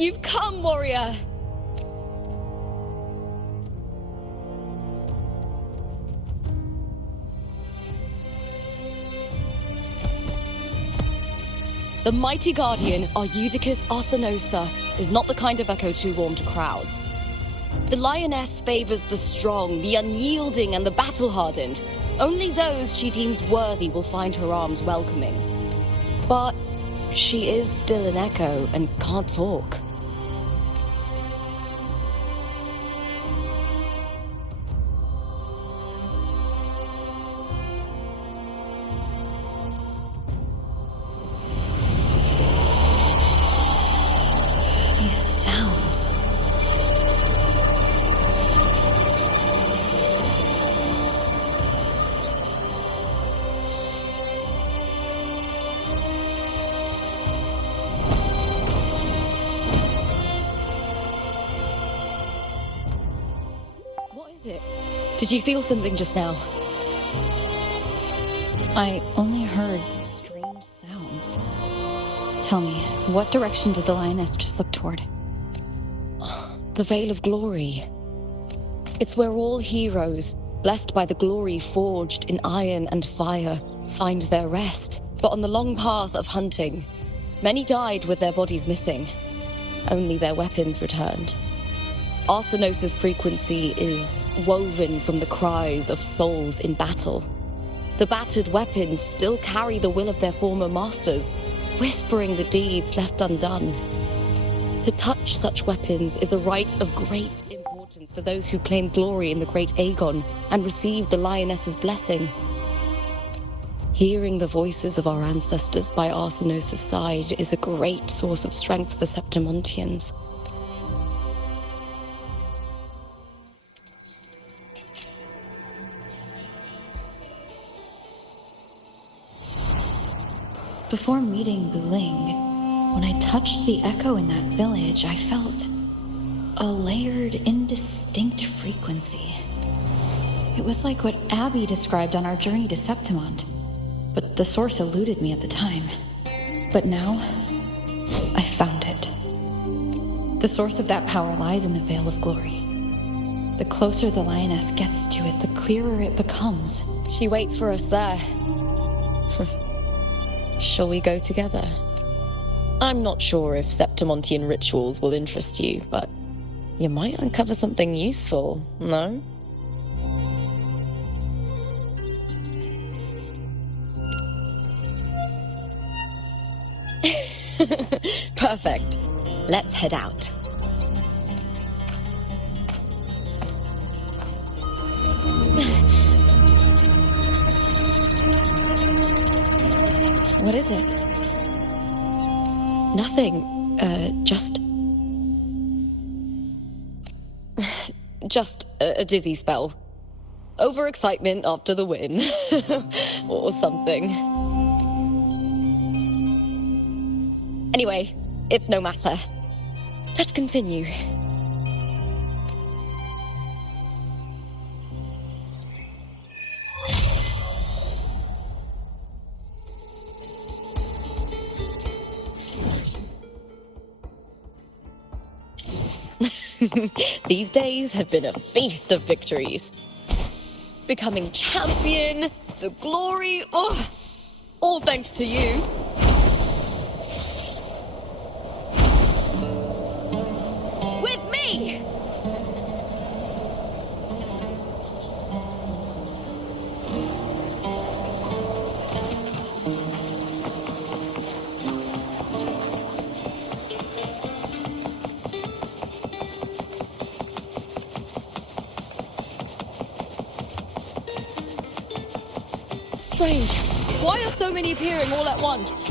You've come, warrior! The mighty guardian, Arudicus Arsenosa, is not the kind of echo too warm to crowds. The lioness favors the strong, the unyielding, and the battle-hardened. Only those she deems worthy will find her arms welcoming. But she is still an echo and can't talk. These sounds. What is it? Did you feel something just now? I only heard strange sounds. Tell me, what direction did the lioness just look toward? The Veil of Glory. It's where all heroes, blessed by the glory forged in iron and fire, find their rest. But on the long path of hunting, many died with their bodies missing. Only their weapons returned. Arsenosa's frequency is woven from the cries of souls in battle. The battered weapons still carry the will of their former masters, whispering the deeds left undone. To touch such weapons is a rite of great importance for those who claim glory in the great Aegon and receive the lioness's blessing. Hearing the voices of our ancestors by Arsenosa's side is a great source of strength for Septimontians. Before meeting Buling, when I touched the echo in that village, I felt a layered, indistinct frequency. It was like what Abby described on our journey to Septimont, but the source eluded me at the time. But now, I found it. The source of that power lies in the Veil of Glory. The closer the lioness gets to it, the clearer it becomes. She waits for us there. Shall we go together? I'm not sure if Septimontian rituals will interest you, but you might uncover something useful, no? Perfect. Let's head out. What is it? Nothing. Just a dizzy spell. Overexcitement after the win. Or something. Anyway, it's no matter. Let's continue. These days have been a feast of victories. Becoming champion, the glory, all thanks to you. With me! Strange. Why are so many appearing all at once?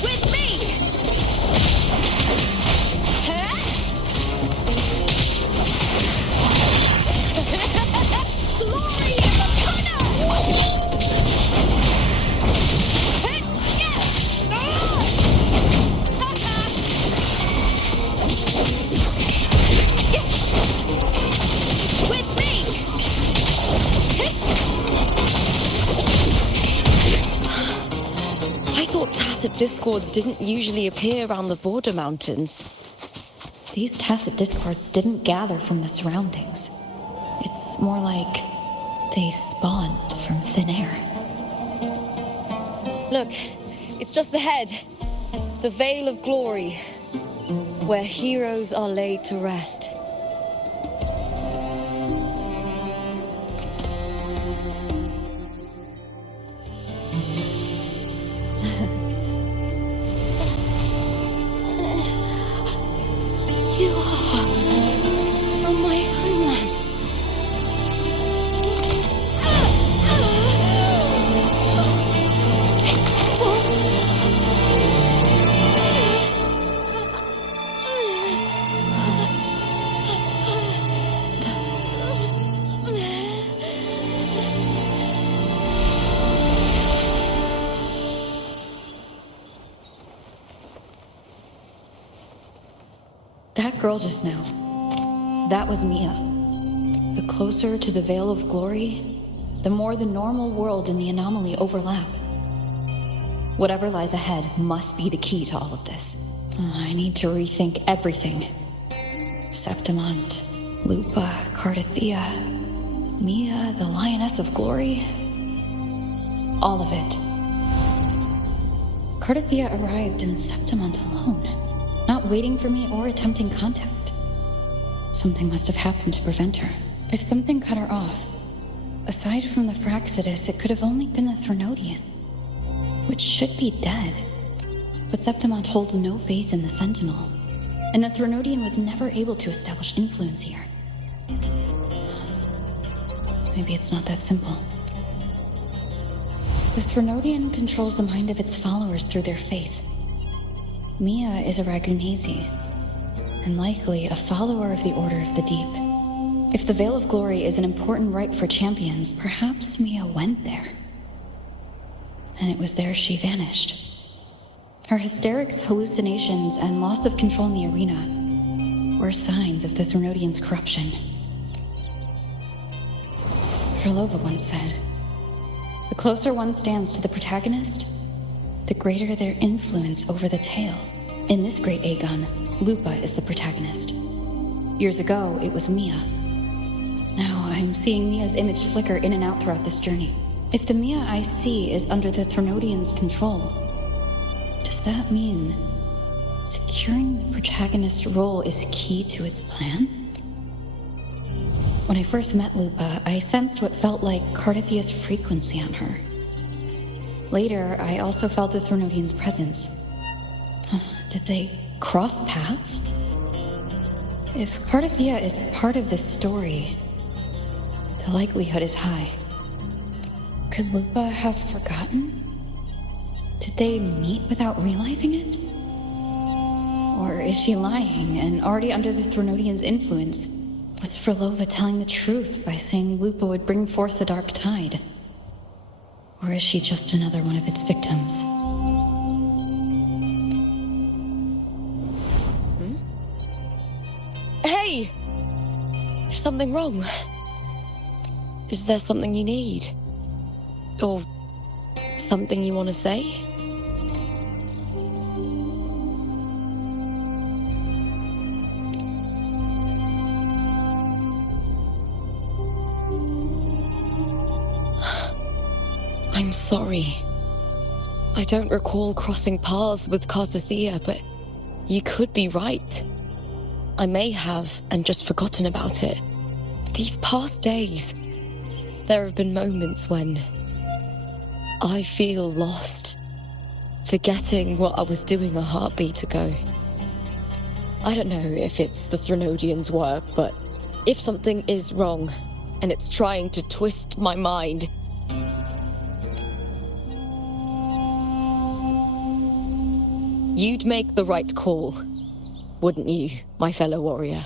With me! Glory in the With me! thought tacit discords didn't usually appear around the border mountains. These tacit discords didn't gather from the surroundings. It's more like they spawned from thin air. Look, it's just ahead. The Vale of Glory, where heroes are laid to rest. You are from my homeland. That girl just now, that was Mia. The closer to the Veil of Glory, the more the normal world and the anomaly overlap. Whatever lies ahead must be the key to all of this. I need to rethink everything. Septimont, Lupa, Cardathea, Mia, the Lioness of Glory. All of it. Cardathea arrived in Septimont alone, not waiting for me or attempting contact. Something must have happened to prevent her. If something cut her off, aside from the Fraxidus, it could have only been the Threnodian, which should be dead. But Septimont holds no faith in the Sentinel, and the Threnodian was never able to establish influence here. Maybe it's not that simple. The Threnodian controls the mind of its followers through their faith. Mia is a Ragunesi, and likely a follower of the Order of the Deep. If the Veil of Glory is an important rite for champions, perhaps Mia went there. And it was there she vanished. Her hysterics, hallucinations, and loss of control in the arena were signs of the Threnodian's corruption. Herlova once said, "The closer one stands to the protagonist, the greater their influence over the tale." In this great Aegon, Lupa is the protagonist. Years ago, it was Mia. Now I'm seeing Mia's image flicker in and out throughout this journey. If the Mia I see is under the Threnodian's control, does that mean securing the protagonist role is key to its plan? When I first met Lupa, I sensed what felt like Cardathea's frequency on her. Later, I also felt the Threnodian's presence. Did they cross paths? If Cardathea is part of this story, the likelihood is high. Could Lupa have forgotten? Did they meet without realizing it? Or is she lying and already under the Threnodian's influence? Was Herlova telling the truth by saying Lupa would bring forth the Dark Tide? Or is she just another one of its victims? Hey! Is something wrong? Is there something you need? Or something you want to say? I'm sorry. I don't recall crossing paths with Cardathea, but you could be right. I may have and just forgotten about it. These past days, there have been moments when I feel lost, forgetting what I was doing a heartbeat ago. I don't know if it's the Threnodian's work, but if something is wrong and it's trying to twist my mind, you'd make the right call, wouldn't you, my fellow warrior?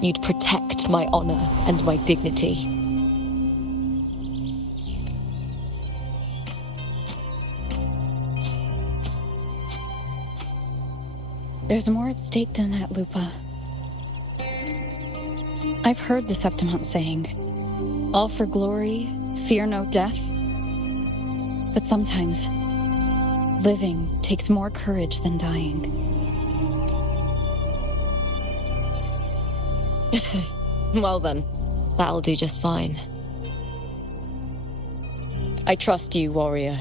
You'd protect my honor and my dignity. There's more at stake than that, Lupa. I've heard the Septimont saying, all for glory, fear no death. But sometimes, living takes more courage than dying. Well then, that'll do just fine. I trust you, warrior,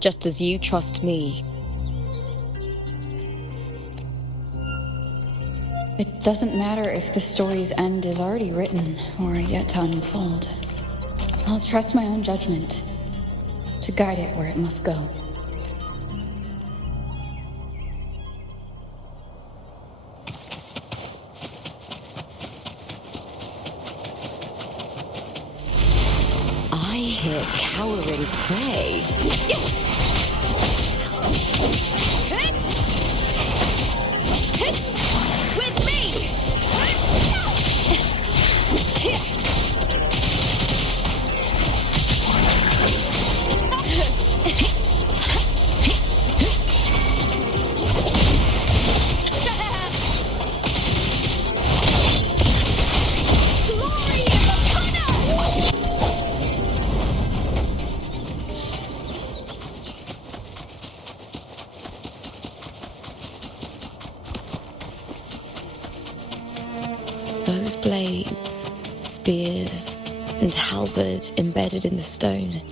just as you trust me. It doesn't matter if the story's end is already written or yet to unfold. I'll trust my own judgment to guide it where it must go. I hear cowering prey. With me! Glory is upon us! Those blades, spears, and halberd embedded in the stone.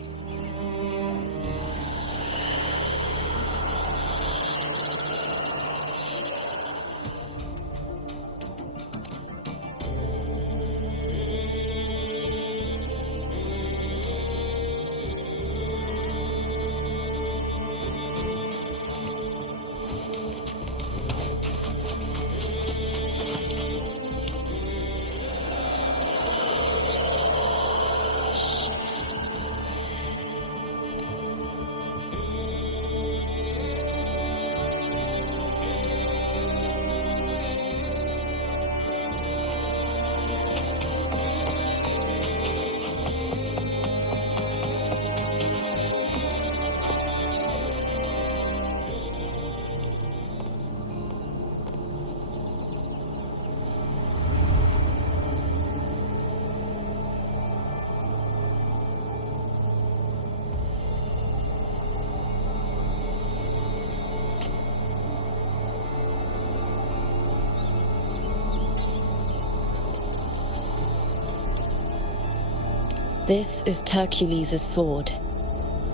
This is Hercules' sword.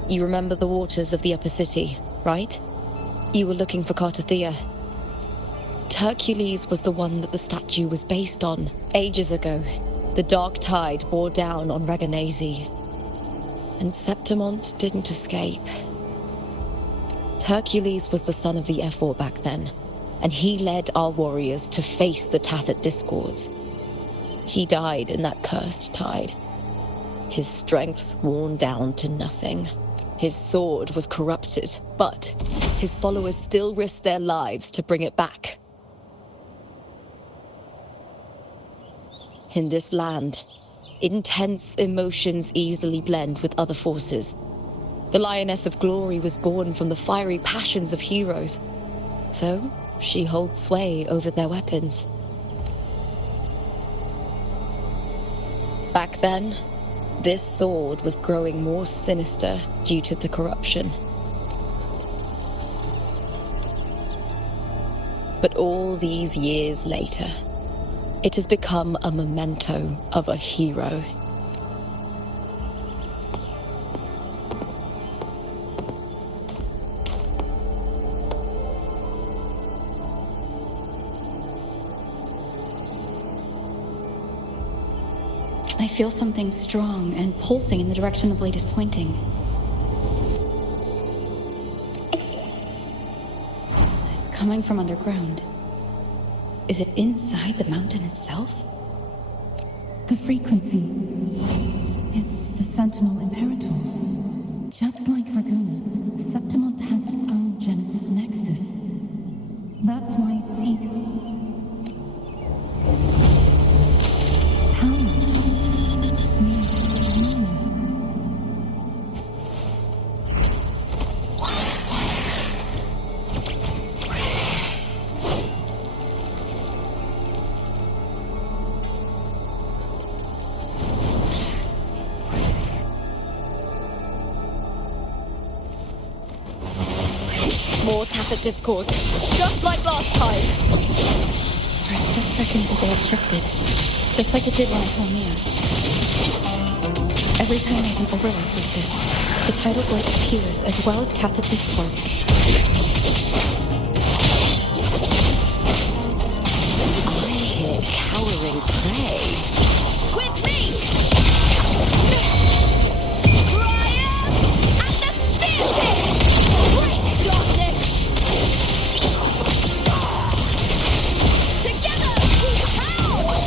You remember the waters of the upper city, right? You were looking for Cartathea. Hercules was the one that the statue was based on. Ages ago, the dark tide bore down on Reganese, and Septimont didn't escape. Hercules was the son of the Ephor back then, and he led our warriors to face the Tacit Discords. He died in that cursed tide, his strength worn down to nothing. His sword was corrupted, but his followers still risked their lives to bring it back. In this land, intense emotions easily blend with other forces. The Lioness of Glory was born from the fiery passions of heroes, so she holds sway over their weapons. Back then, this sword was growing more sinister due to the corruption. But all these years later, it has become a memento of a hero. I feel something strong and pulsing in the direction the blade is pointing. It's coming from underground. Is it inside the mountain itself? The frequency. It's the Sentinel Imperator. Just like Dragoon, Septimont has its own Genesis Nexus. That's why it seeks power. Needs meaning. More tacit discords, just like last time. For a split second, the veil shifted, just like it did when I saw Mia. Every time there's an overlap like this, the tidal void appears as well as tacit discords. I hear cowering prey. With me! Triumph at the spear! Break darkness! Together we pound!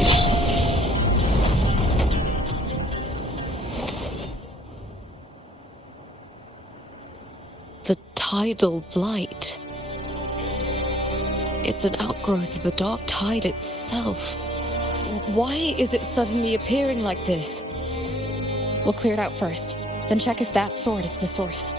The tidal blight. It's an outgrowth of the dark tide itself. Why is it suddenly appearing like this? We'll clear it out first, then check if that sword is the source.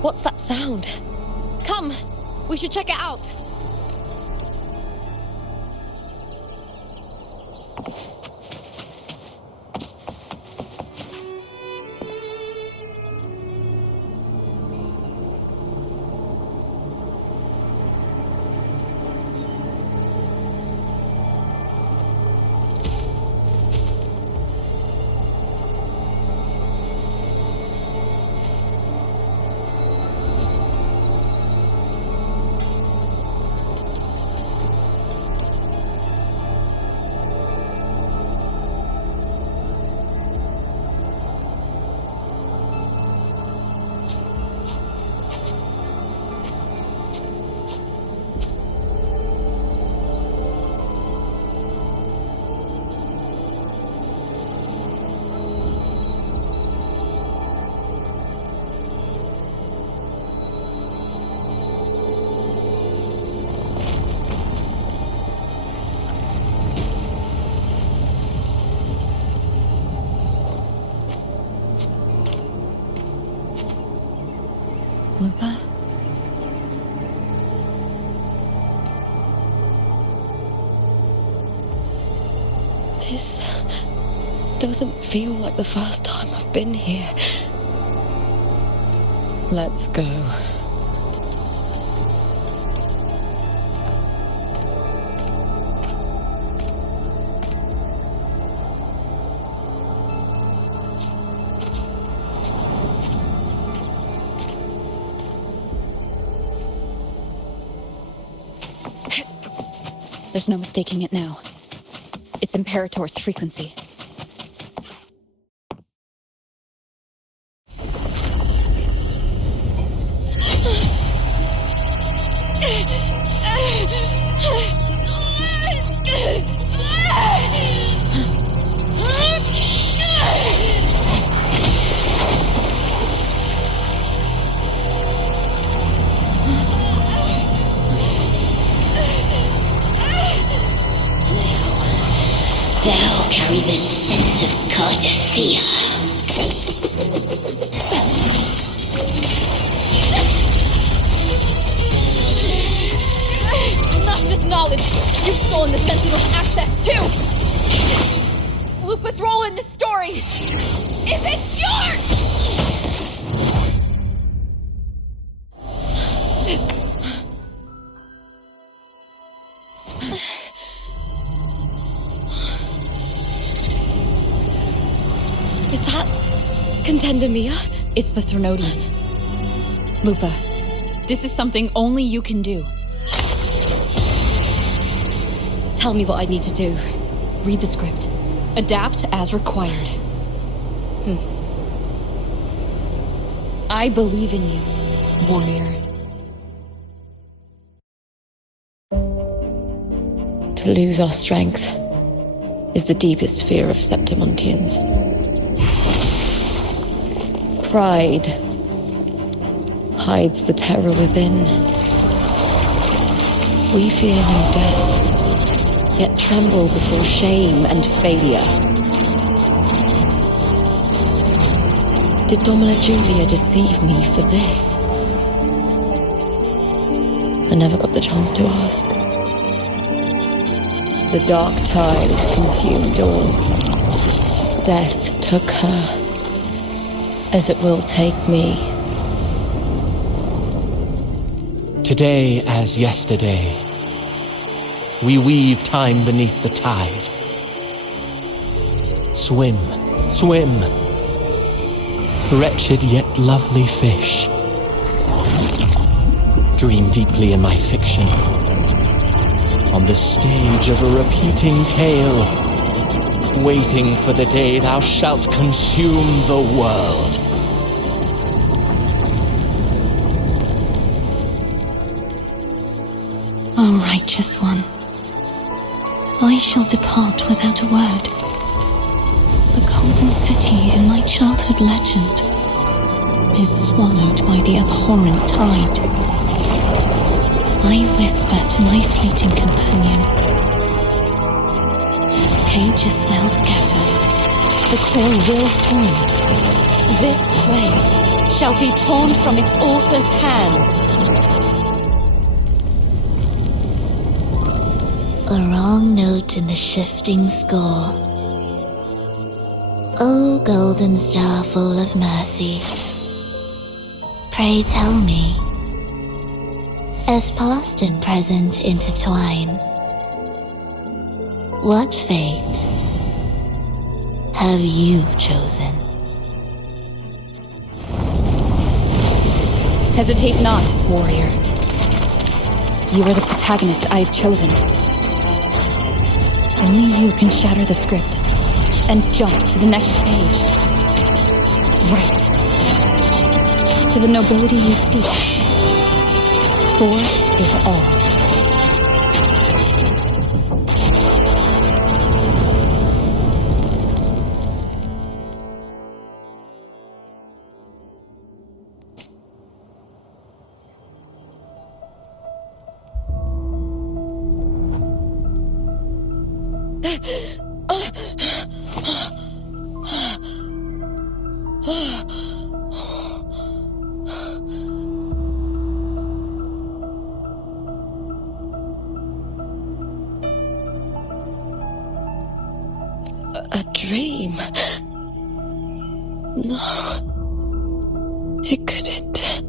What's that sound? Come, we should check it out. Lupa? This doesn't feel like the first time I've been here. Let's go. There's no mistaking it now. It's Imperator's frequency. Thou carry the scent of Cardathea. Not just knowledge, you've stolen the Sentinel's access too! Lupa's role in this story is it's yours! Is that Contender Mia? It's the Threnodian. Lupa, this is something only you can do. Tell me what I need to do. Read the script. Adapt as required. I believe in you, warrior. To lose our strength is the deepest fear of Septimontians. Pride hides the terror within. We fear no death, yet tremble before shame and failure. Did Domina Julia deceive me for this? I never got the chance to ask. The dark tide consumed all. Death took her, as it will take me. Today as yesterday, we weave time beneath the tide. Swim, swim, wretched yet lovely fish. Dream deeply in my fiction, on the stage of a repeating tale, waiting for the day thou shalt consume the world. O righteous one, I shall depart without a word. The golden city in my childhood legend is swallowed by the abhorrent tide. I whisper to my fleeting companion. Pages will scatter, the quill will fall. This play shall be torn from its author's hands. A wrong note in the shifting score. O golden star full of mercy, pray tell me, as past and present intertwine, what fate have you chosen? Hesitate not, warrior. You are the protagonist I have chosen. Only you can shatter the script and jump to the next page. Right. For the nobility you seek. For it all. A dream? No, it couldn't.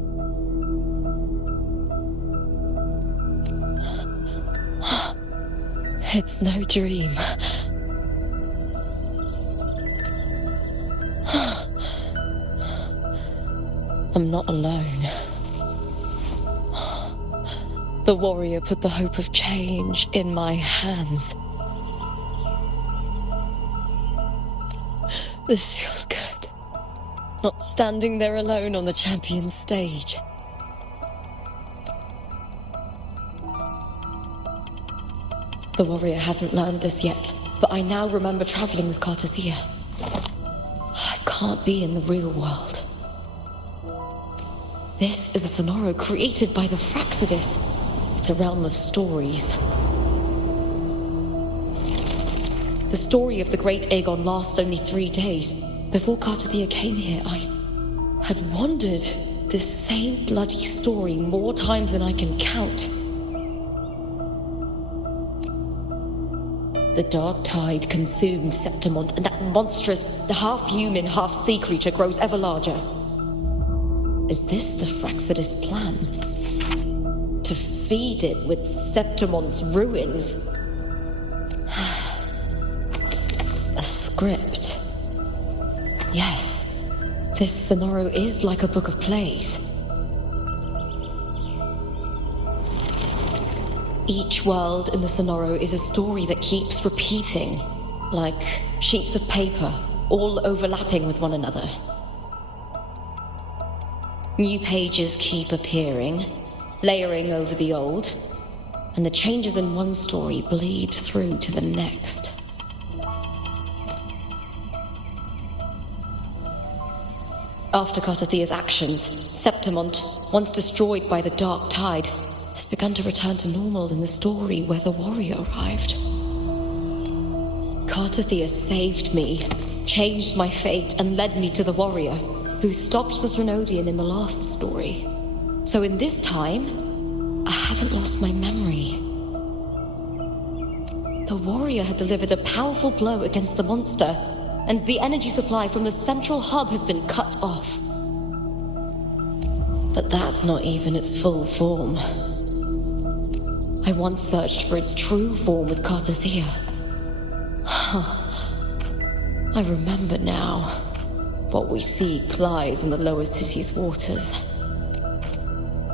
It's no dream. I'm not alone. The warrior put the hope of change in my hands. This feels good. Not standing there alone on the champion's stage. The warrior hasn't learned this yet, but I now remember traveling with Cartathea. I can't be in the real world. This is a Sonoro created by the Fraxidus. It's a realm of stories. The story of the great Aegon lasts only 3 days. Before Cartathea came here, I had wandered this same bloody story more times than I can count. The dark tide consumed Septimont, and that monstrous, the half-human, half-sea creature grows ever larger. Is this the Fraxidus plan? To feed it with Septimont's ruins? A script. Yes, this Sonoro is like a book of plays. Each world in the Sonoro is a story that keeps repeating, like sheets of paper, all overlapping with one another. New pages keep appearing, layering over the old, and the changes in one story bleed through to the next. After Cartathea's actions, Septimont, once destroyed by the Dark Tide, has begun to return to normal in the story where the warrior arrived. Cartathea saved me, changed my fate, and led me to the warrior, who stopped the Threnodian in the last story. So in this time, I haven't lost my memory. The warrior had delivered a powerful blow against the monster, and the energy supply from the central hub has been cut off. But that's not even its full form. I once searched for its true form with Cartathea. I remember now. What we seek lies in the lower city's waters.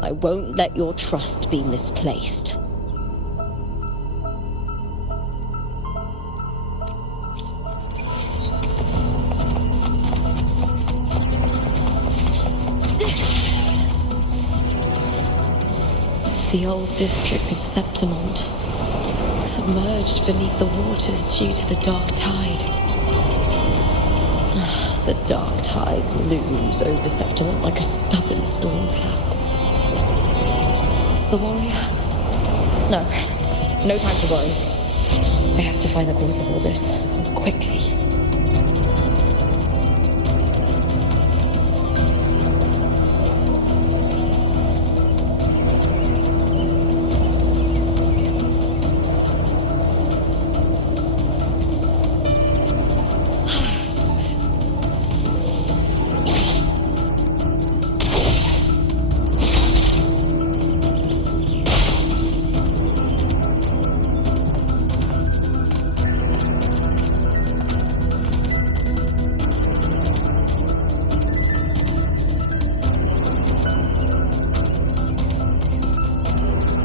I won't let your trust be misplaced. The old district of Septimont, submerged beneath the waters due to the Dark Tide. The Dark Tide looms over Septimont like a stubborn storm cloud. It's the warrior? No time to worry. I have to find the cause of all this, and quickly.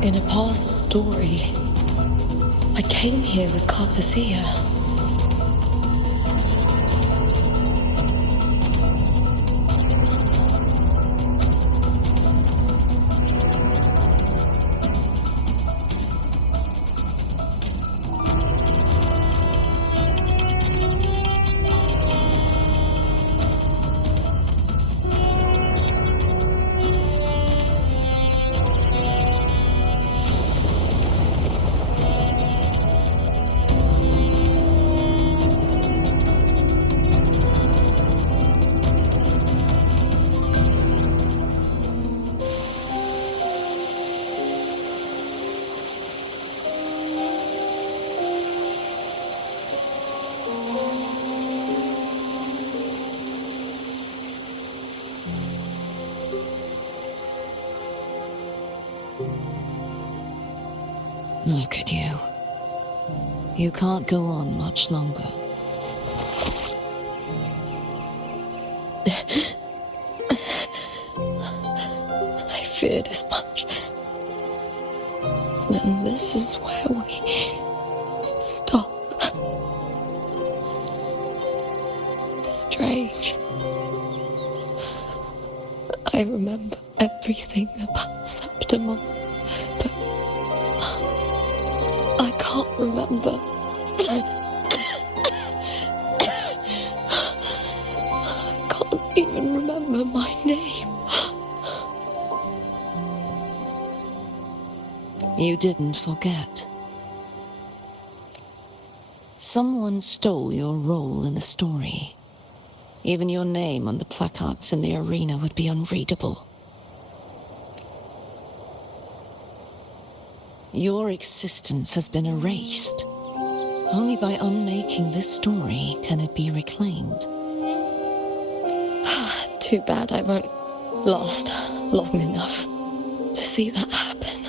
In a past story, I came here with Cartathea. Look at you. You can't go on much longer. I feared as much. Then this is where we stop. Strange. I remember everything about Septimont, but I can't remember. I can't even remember my name. You didn't forget. Someone stole your role in the story. Even your name on the placards in the arena would be unreadable. Your existence has been erased. Only by unmaking this story can it be reclaimed. Too bad I won't last long enough to see that happen.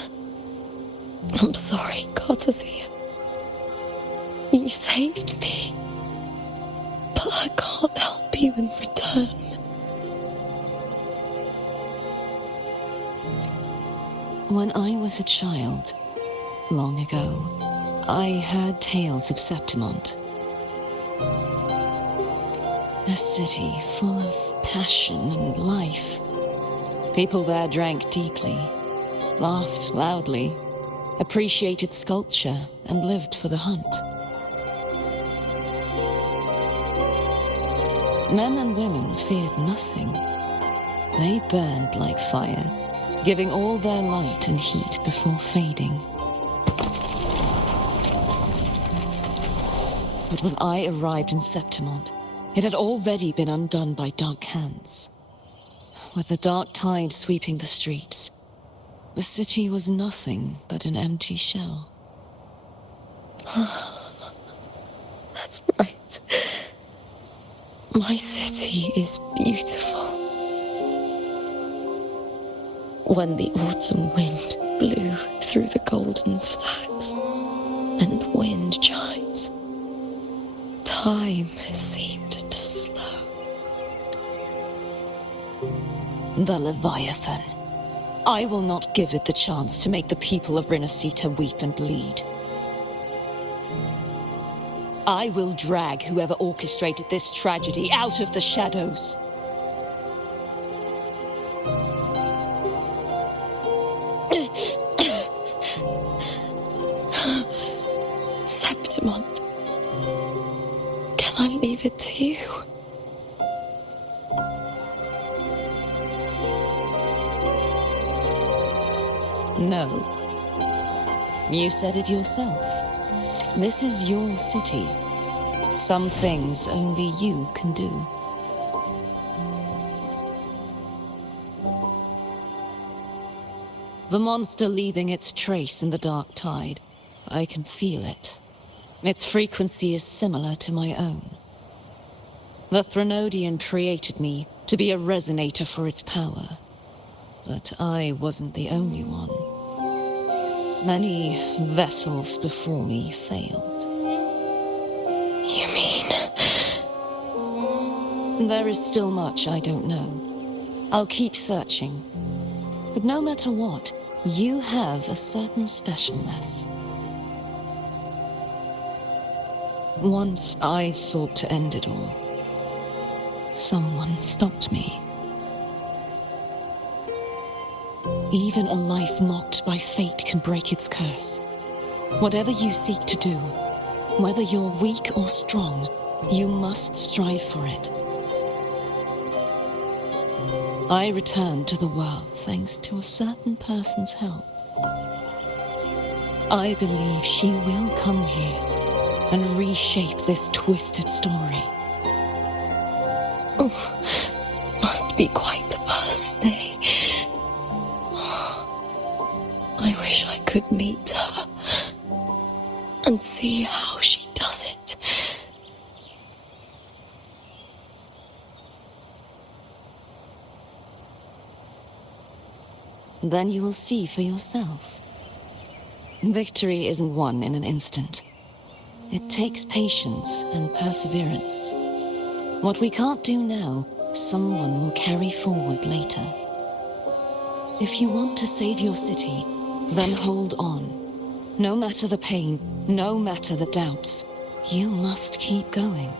I'm sorry, Cartathea. You saved me. But I can't help you in return. When I was a child, long ago, I heard tales of Septimont. A city full of passion and life. People there drank deeply, laughed loudly, appreciated sculpture, and lived for the hunt. Men and women feared nothing. They burned like fire, giving all their light and heat before fading. But when I arrived in Septimont, it had already been undone by dark hands. With the dark tide sweeping the streets, the city was nothing but an empty shell. That's right. My city is beautiful. When the autumn wind blew through the golden flags and wind chimes, time seemed to slow. The Leviathan. I will not give it the chance to make the people of Rinasita weep and bleed. I will drag whoever orchestrated this tragedy out of the shadows. Septimont, can I leave it to you? No. You said it yourself. This is your city. Some things only you can do. The monster leaving its trace in the dark tide. I can feel it. Its frequency is similar to my own. The Threnodian created me to be a resonator for its power. But I wasn't the only one. Many vessels before me failed. You mean? There is still much I don't know. I'll keep searching. But no matter what, you have a certain specialness. Once I sought to end it all. Someone stopped me. Even a life mocked by fate can break its curse. Whatever you seek to do, whether you're weak or strong, you must strive for it. I returned to the world thanks to a certain person's help. I believe she will come here and reshape this twisted story. Oh, must be quite the person, eh? I wish I could meet her and see how she does it. Then you will see for yourself. Victory isn't won in an instant. It takes patience and perseverance. What we can't do now, someone will carry forward later. If you want to save your city, then hold on. No matter the pain, no matter the doubts, you must keep going.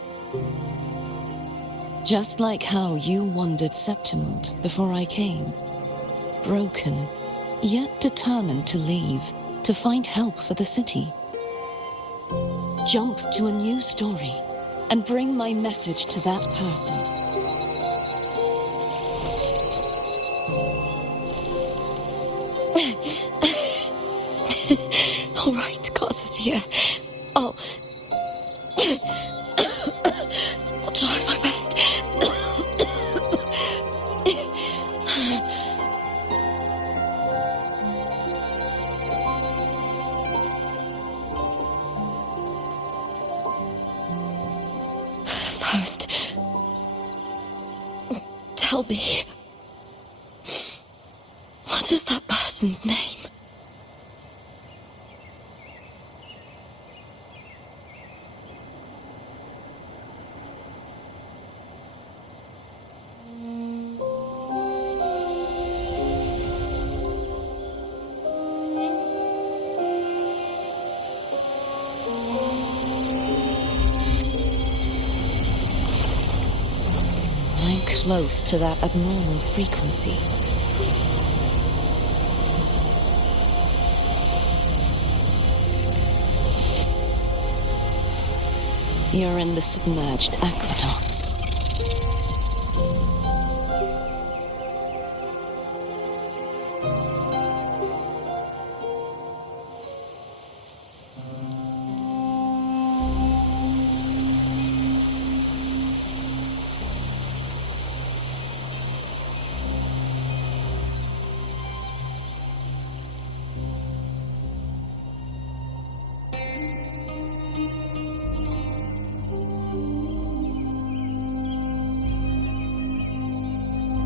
Just like how you wandered Septimont before I came. Broken, yet determined to leave, to find help for the city. Jump to a new story and bring my message to that person. All right, gods of the air. I'll try my best. First, tell me, what is that person's name? close to that abnormal frequency. You're in the submerged aqueducts.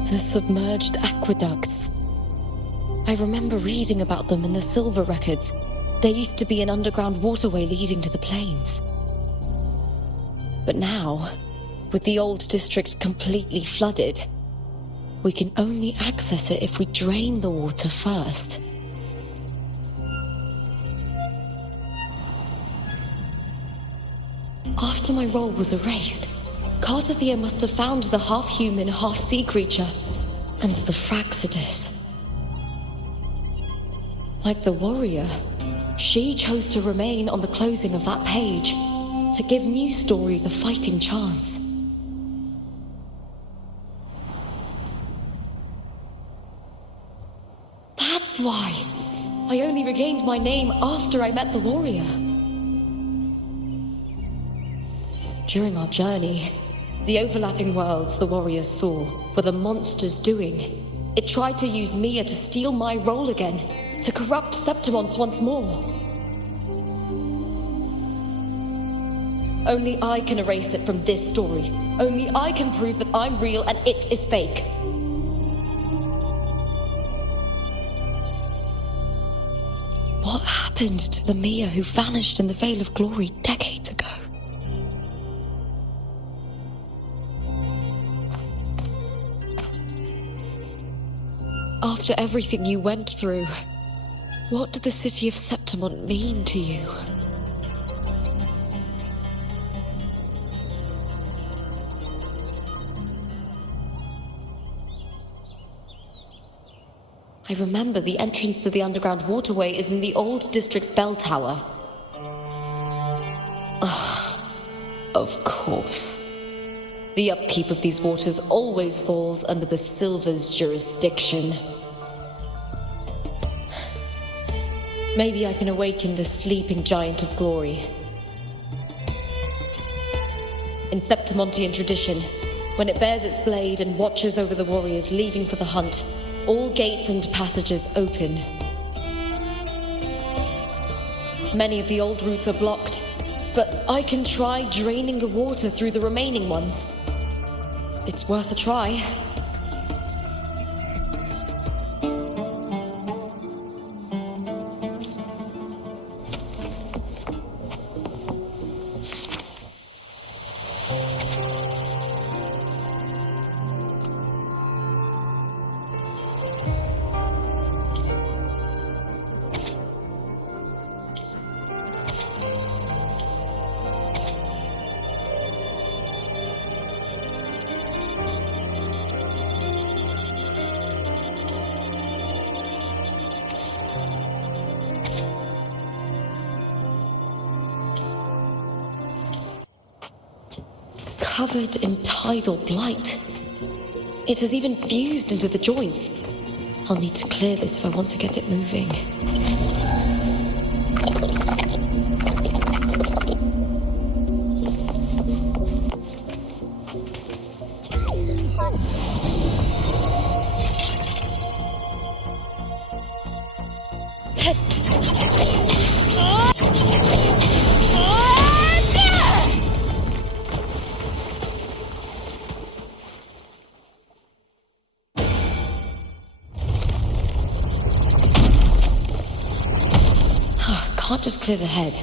The submerged aqueducts. I remember reading about them in the Silver records. There used to be an underground waterway leading to the plains. But now, with the old district completely flooded, we can only access it if we drain the water first. After my role was erased, Cartathea must have found the half-human, half-sea creature and the Fraxidus. Like the warrior, she chose to remain on the closing of that page to give new stories a fighting chance. That's why I only regained my name after I met the warrior. During our journey, the overlapping worlds the warriors saw were the monsters doing. It tried to use Mia to steal my role again, to corrupt Septimons once more. Only I can erase it from this story. Only I can prove that I'm real and it is fake. What happened to the Mia who vanished in the Veil of Glory decades ago? After everything you went through, what did the city of Septimont mean to you? I remember the entrance to the underground waterway is in the old district's bell tower. Of course. The upkeep of these waters always falls under the Silver's jurisdiction. Maybe I can awaken the sleeping giant of glory. In Septimontian tradition, when it bears its blade and watches over the warriors leaving for the hunt, all gates and passages open. Many of the old routes are blocked, but I can try draining the water through the remaining ones. It's worth a try. Covered in tidal blight. It has even fused into the joints. I'll need to clear this if I want to get it moving. Can't just clear the head.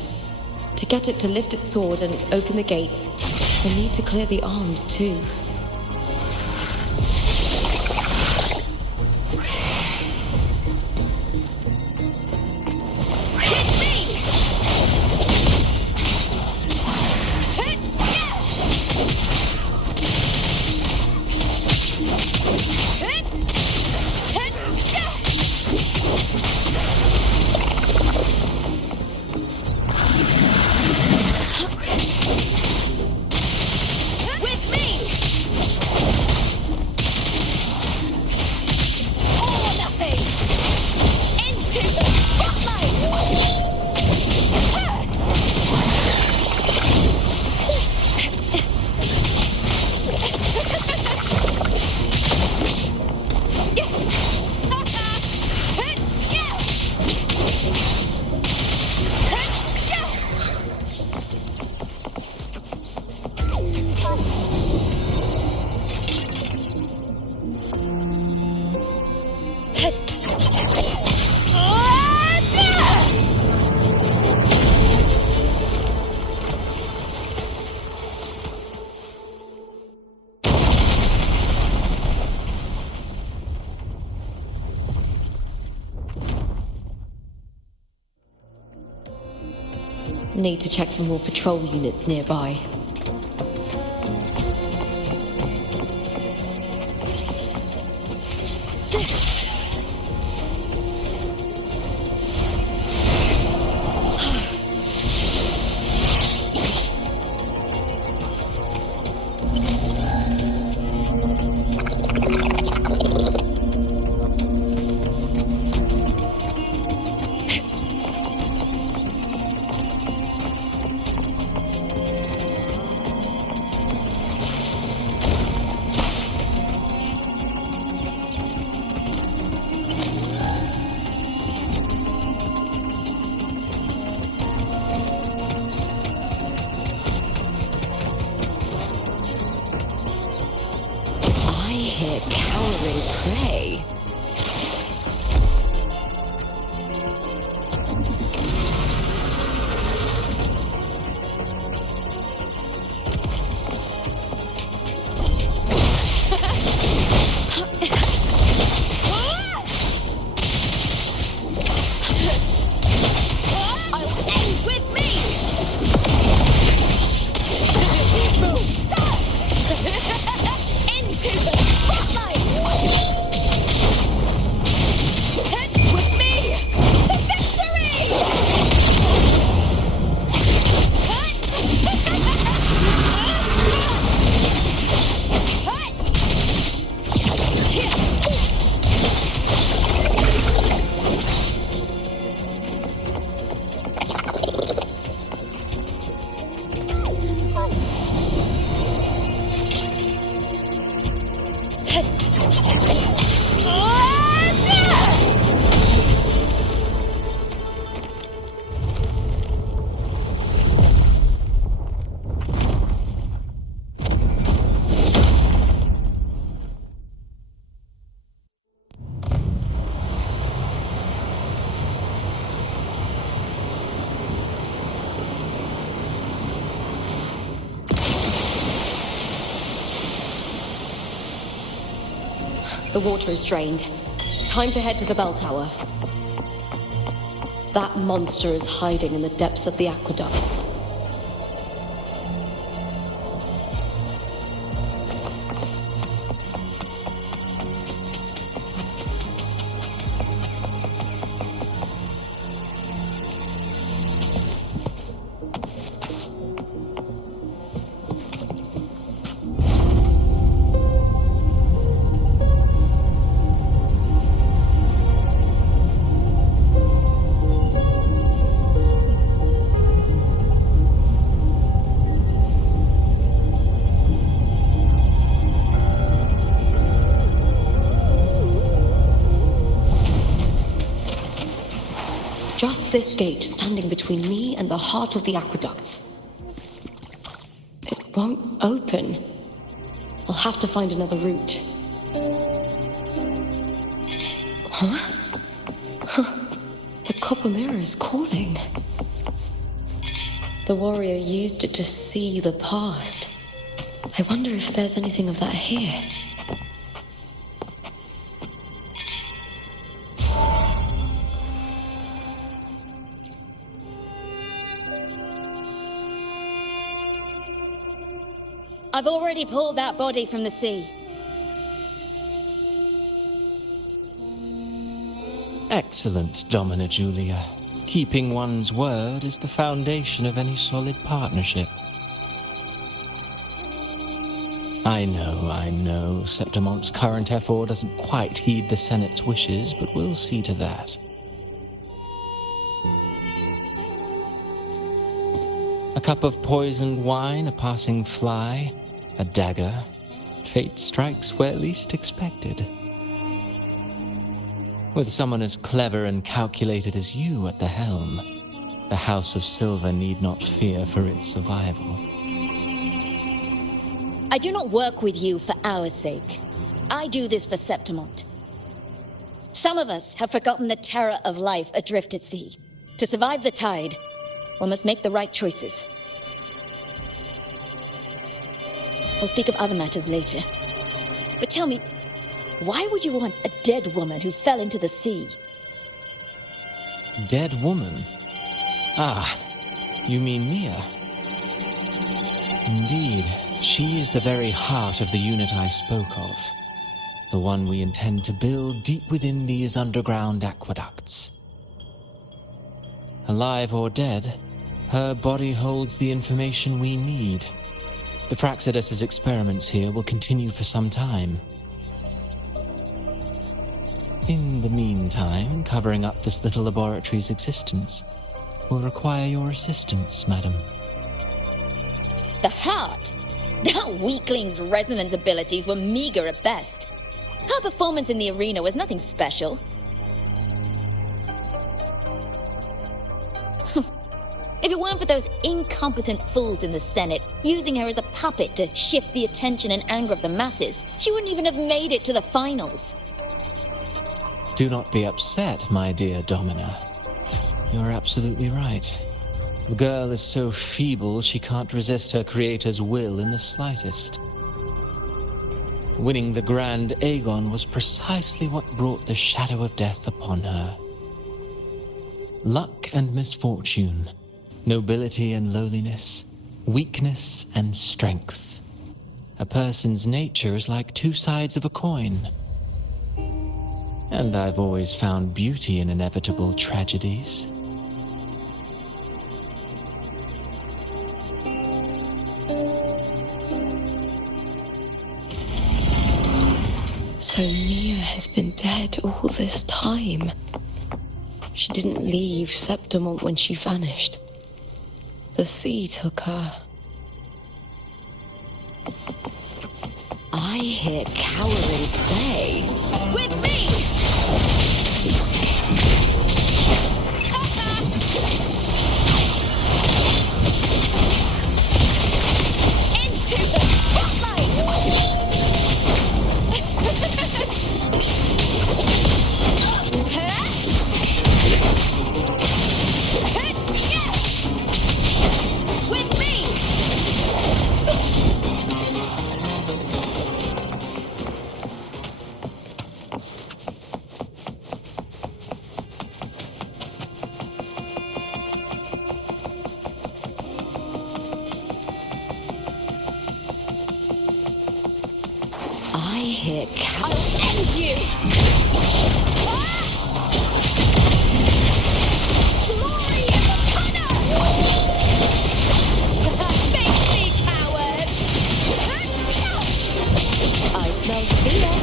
To get it to lift its sword and open the gates, we'll need to clear the arms too. Need to check for more patrol units nearby. Cowering prey. The water is drained. Time to head to the bell tower. That monster is hiding in the depths of the aqueducts. Just this gate standing between me and the heart of the aqueducts. It won't open. I'll have to find another route. The copper mirror is calling. The warrior used it to see the past. I wonder if there's anything of that here. I've already pulled that body from the sea. Excellent, Domina Julia. Keeping one's word is the foundation of any solid partnership. I know, Septimon's current effort doesn't quite heed the Senate's wishes, but we'll see to that. A cup of poisoned wine, a passing fly, a dagger. Fate strikes where least expected. With someone as clever and calculated as you at the helm, the House of Silver need not fear for its survival. I do not work with you for our sake. I do this for Septimont. Some of us have forgotten the terror of life adrift at sea. To survive the tide, one must make the right choices. We'll speak of other matters later. But tell me, why would you want a dead woman who fell into the sea? Dead woman? Ah, You mean Mia? Indeed, she is the very heart of the unit I spoke of. The one we intend to build deep within these underground aqueducts. Alive or dead, her body holds the information we need. The Fraxidus' experiments here will continue for some time. In the meantime, covering up this little laboratory's existence will require your assistance, madam. The heart? That weakling's resonance abilities were meager at best. Her performance in the arena was nothing special. If it weren't for those incompetent fools in the Senate using her as a puppet to shift the attention and anger of the masses, she wouldn't even have made it to the finals. Do not be upset, my dear Domina. You're absolutely right. The girl is so feeble she can't resist her creator's will in the slightest. Winning the Grand Aegon was precisely what brought the shadow of death upon her. Luck and misfortune, nobility and lowliness, weakness and strength. A person's nature is like two sides of a coin. And I've always found beauty in inevitable tragedies. So Mia has been dead all this time. She didn't leave Septimont when she vanished. The sea took her. I hear cowering play. With me! Into the spotlight! With me! I hear I'll end you! Glory in the punter! Face me, coward! I smell fear.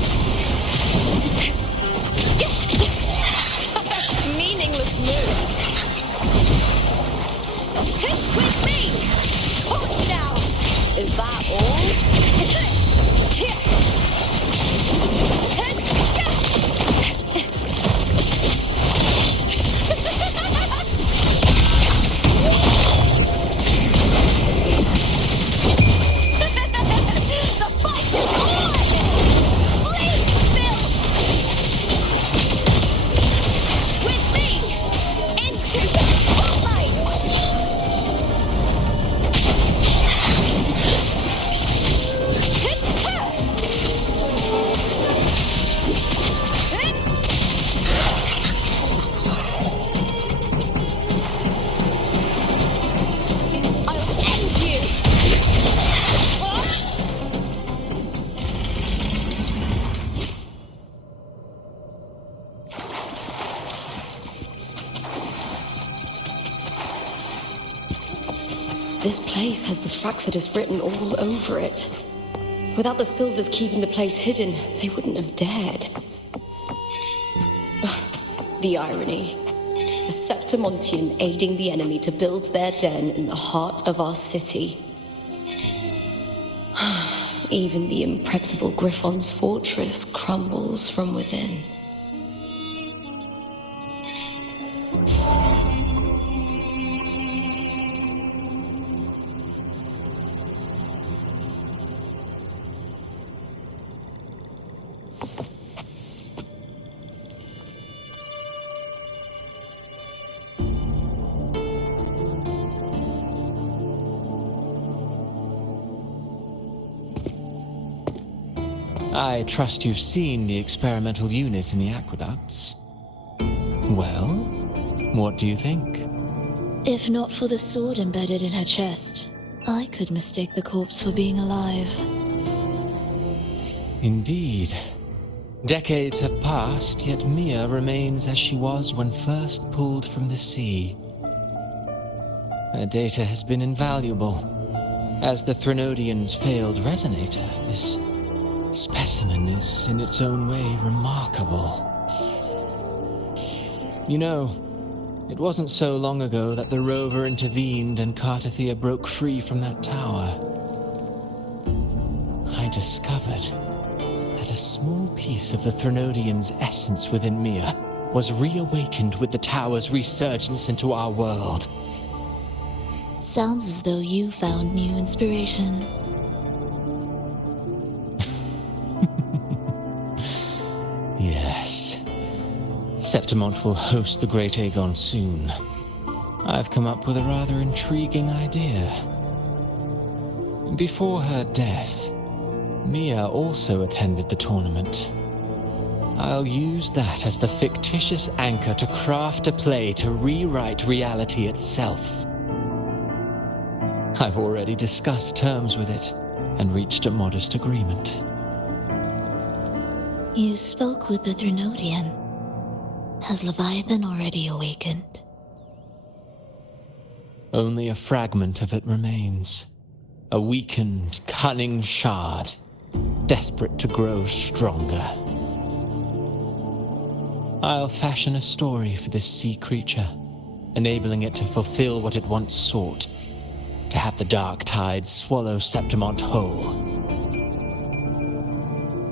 Meaningless move. With me! Caught now! Is that all? The fight is on! Please, Bill! With me! Into the spotlight! I'll end you! This place has the Fraxidus written all over it. Without the Silvers keeping the place hidden, they wouldn't have dared. The irony. A Septimontian aiding the enemy to build their den in the heart of our city. Even the impregnable Griffon's fortress crumbles from within. I trust you've seen the experimental unit in the aqueducts. Well, what do you think? If not for the sword embedded in her chest, I could mistake the corpse for being alive. Indeed. Decades have passed, yet Mia remains as she was when first pulled from the sea. Her data has been invaluable. As the Threnodian's failed resonator, this specimen is in its own way remarkable. You know, it wasn't so long ago that the rover intervened and Cartathea broke free from that tower. I discovered that a small piece of the Threnodian's essence within Mia was reawakened with the tower's resurgence into our world. Sounds as though you found new inspiration. Yes. Septimont will host the Great Aegon soon. I've come up with a rather intriguing idea. Before her death, Mia also attended the tournament. I'll use that as the fictitious anchor to craft a play to rewrite reality itself. I've already discussed terms with it and reached a modest agreement. You spoke with the Threnodian. Has Leviathan already awakened? Only a fragment of it remains. A weakened, cunning shard, desperate to grow stronger. I'll fashion a story for this sea creature, enabling it to fulfill what it once sought, to have the dark tides swallow Septimont whole.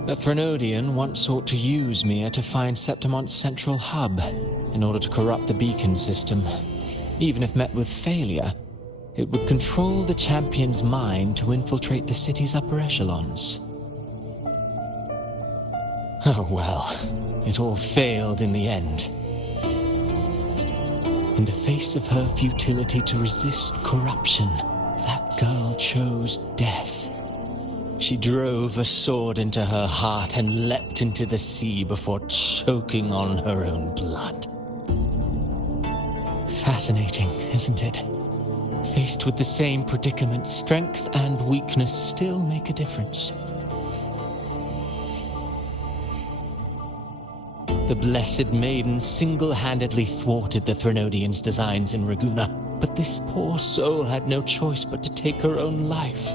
The Threnodian once sought to use Mia to find Septimont's central hub in order to corrupt the beacon system. Even if met with failure, it would control the champion's mind to infiltrate the city's upper echelons. Oh well, it all failed in the end. In the face of her futility to resist corruption, that girl chose death. She drove a sword into her heart and leapt into the sea before choking on her own blood. Fascinating, isn't it? Faced with the same predicament, strength and weakness still make a difference. The Blessed Maiden single-handedly thwarted the Threnodian's designs in Raguna, but this poor soul had no choice but to take her own life.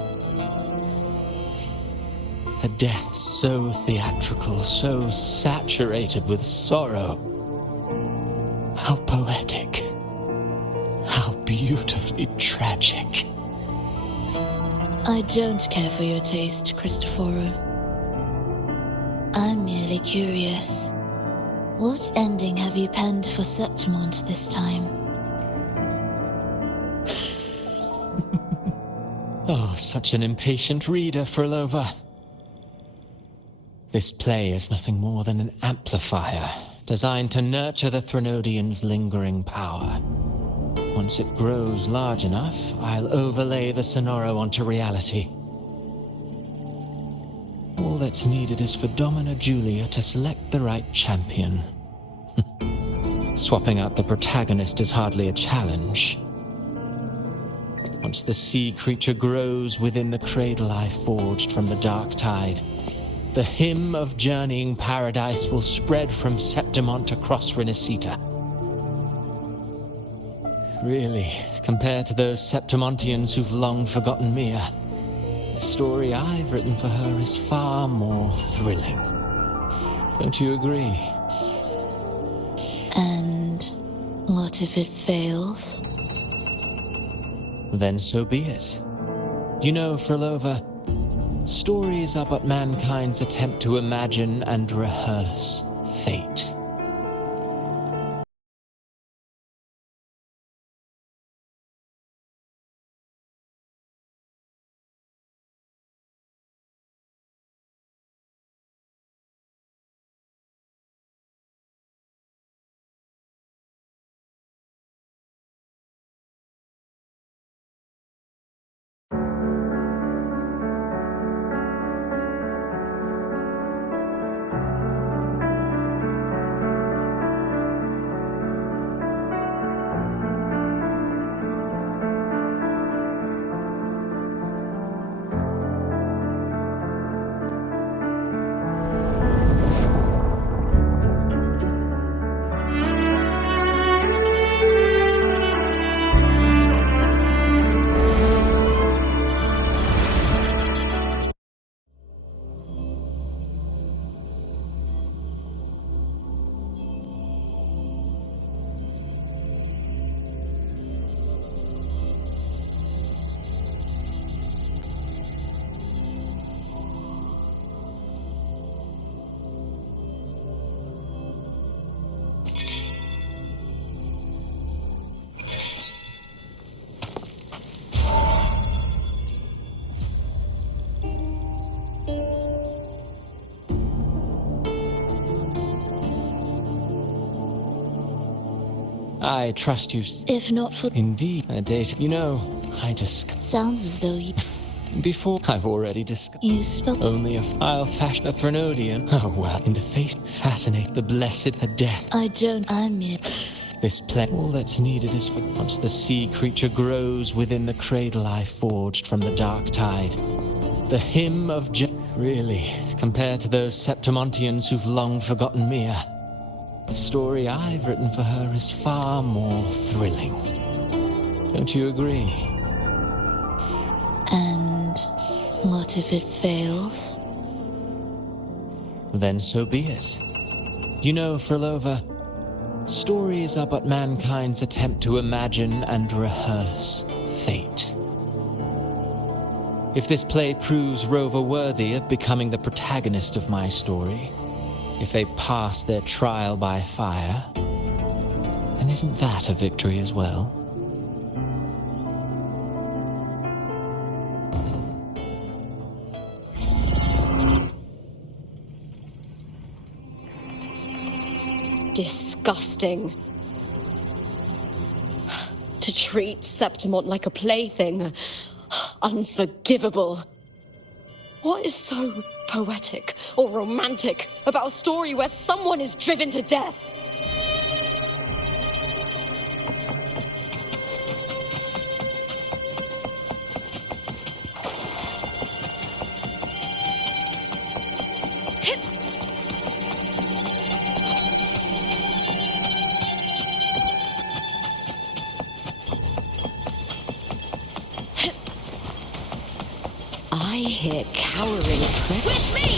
A death so theatrical, so saturated with sorrow. How poetic. How beautifully tragic. I don't care for your taste, Cristoforo. I'm merely curious. What ending have you penned for Septimont this time? Oh, such an impatient reader, Frolova. This play is nothing more than an amplifier, designed to nurture the Threnodian's lingering power. Once it grows large enough, I'll overlay the Sonoro onto reality. All that's needed is for Domina Julia to select the right champion. Swapping out the protagonist is hardly a challenge. Once the sea creature grows within the cradle I forged from the dark tide, the hymn of journeying paradise will spread from Septimont across Renacita. Really, compared to those Septimontians who've long forgotten Mia, the story I've written for her is far more thrilling. Don't you agree? And what if it fails? Then so be it. You know, Frolova, stories are but mankind's attempt to imagine and rehearse fate. I trust you. If not for... Indeed, a date. You know, I discussed. Sounds as though you... Before, I've already discussed. You spoke... Only if I'll fashion a Threnodian. Oh, well, in the face, fascinate the blessed a death. I don't... I'm here. This play, all that's needed is for once the sea creature grows within the cradle I forged from the dark tide. The hymn of really, compared to those Septimontians who've long forgotten me, the story I've written for her is far more thrilling. Don't you agree? And what if it fails? Then so be it. You know, Frolova, stories are but mankind's attempt to imagine and rehearse fate. If this play proves Rover worthy of becoming the protagonist of my story, if they pass their trial by fire, then isn't that a victory as well? Disgusting. To treat Septimont like a plaything. Unforgivable. What is so poetic or romantic about a story where someone is driven to death? I hear cowering prey. With me!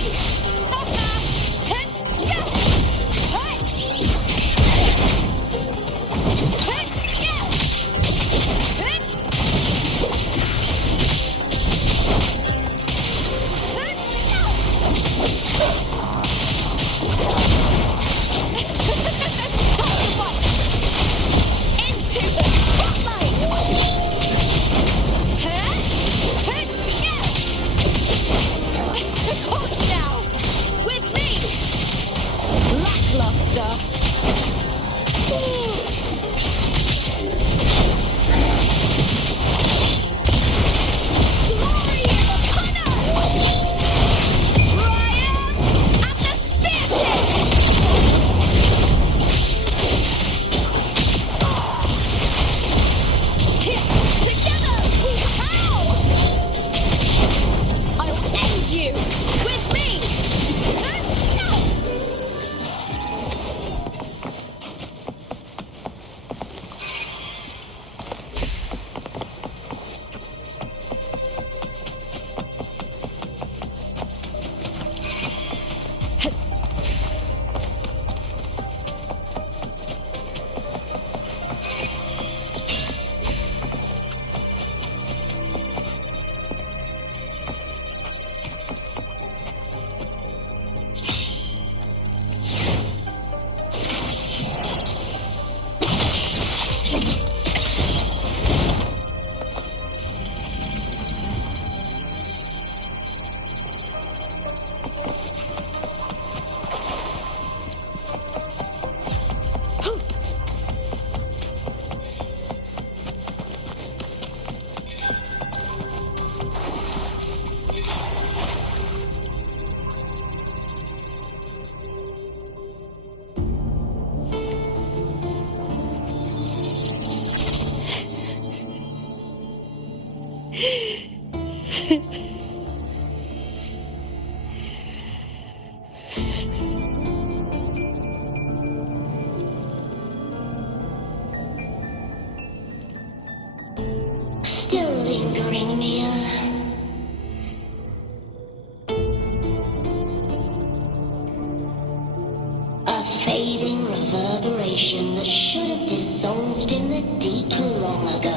fading reverberation that should have dissolved in the deep long ago.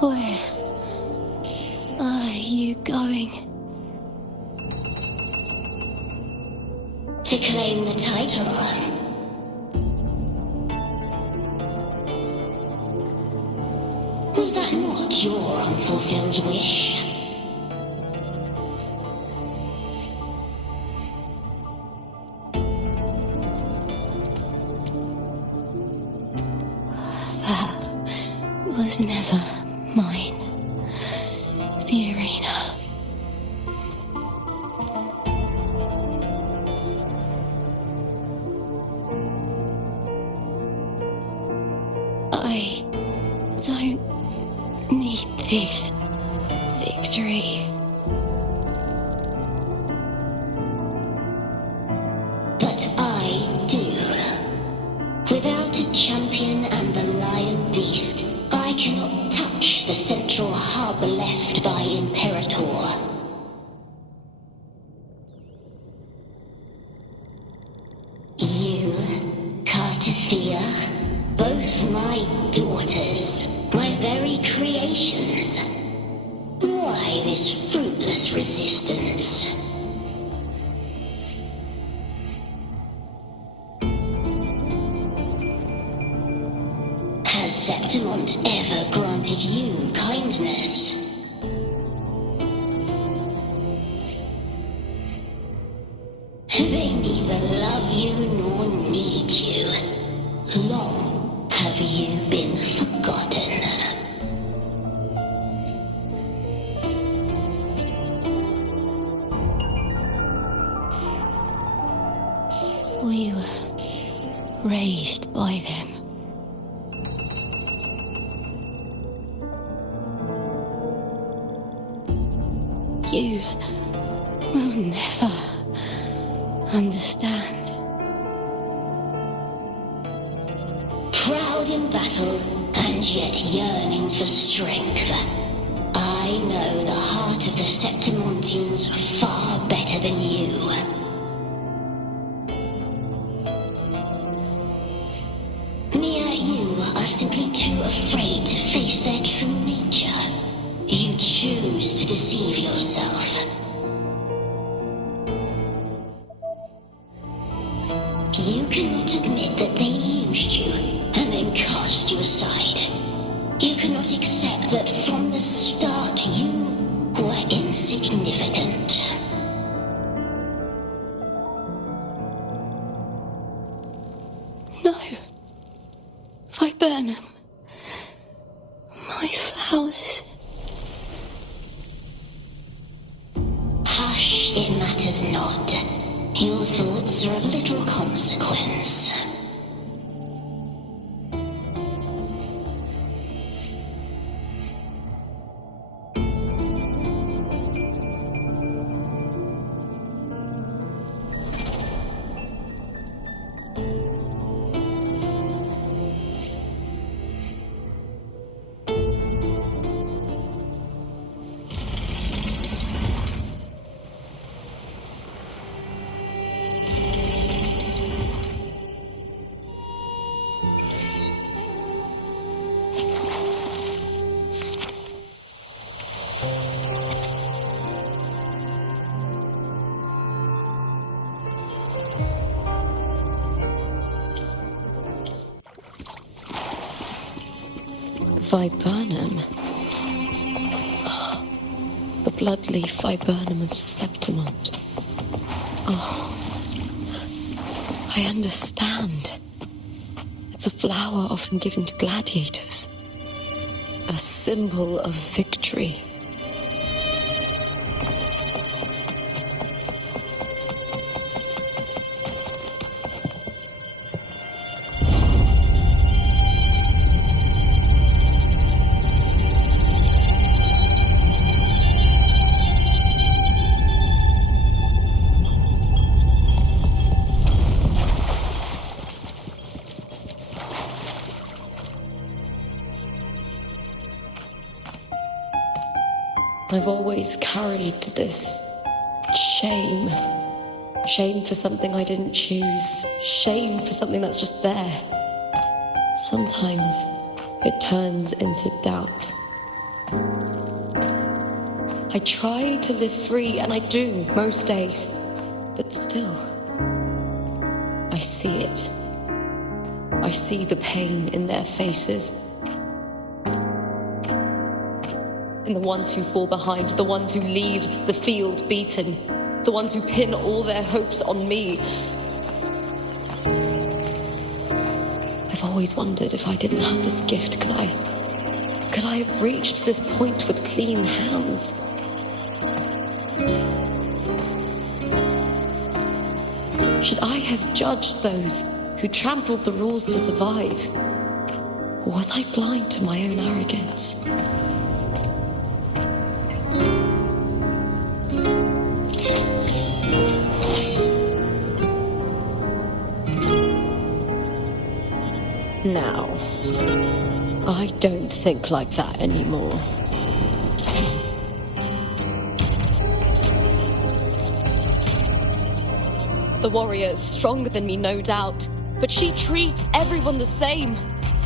Where are you going? To claim the title. Was that not your unfulfilled wish? was never mine. The arena. I don't need this victory. But I do. Without a champion and the lion beast, I cannot touch the central hub left by Imperator. You, Cartathea, both my daughters, my very creations. Why this fruitless resistance? Has Septimont ever granted you kindness? They neither love you nor need you. Long have you been forgotten. We were raised by them. You will never understand. Proud in battle, and yet yearning for strength. I know the heart of the Septimontians far better than you. Mia, you are simply too afraid to face their true nature. You choose to deceive yourself. You cannot admit that they used you and then cast you aside. You cannot accept that from the start you were insignificant. No. Viburnum. My flowers. Hush, it matters not. Your thoughts are of little consequence. Viburnum. The bloodleaf viburnum of Septimont. Oh, I understand. It's a flower often given to gladiators. A symbol of victory. I've always carried this shame. Shame for something I didn't choose. Shame for something that's just there. Sometimes it turns into doubt. I try to live free, and I do most days. But still, I see it. I see the pain in their faces. In the ones who fall behind, the ones who leave the field beaten, the ones who pin all their hopes on me. I've always wondered if I didn't have this gift, could I could I have reached this point with clean hands? Should I have judged those who trampled the rules to survive? Or was I blind to my own arrogance? Now, I don't think like that anymore. The warrior is stronger than me, no doubt, but she treats everyone the same.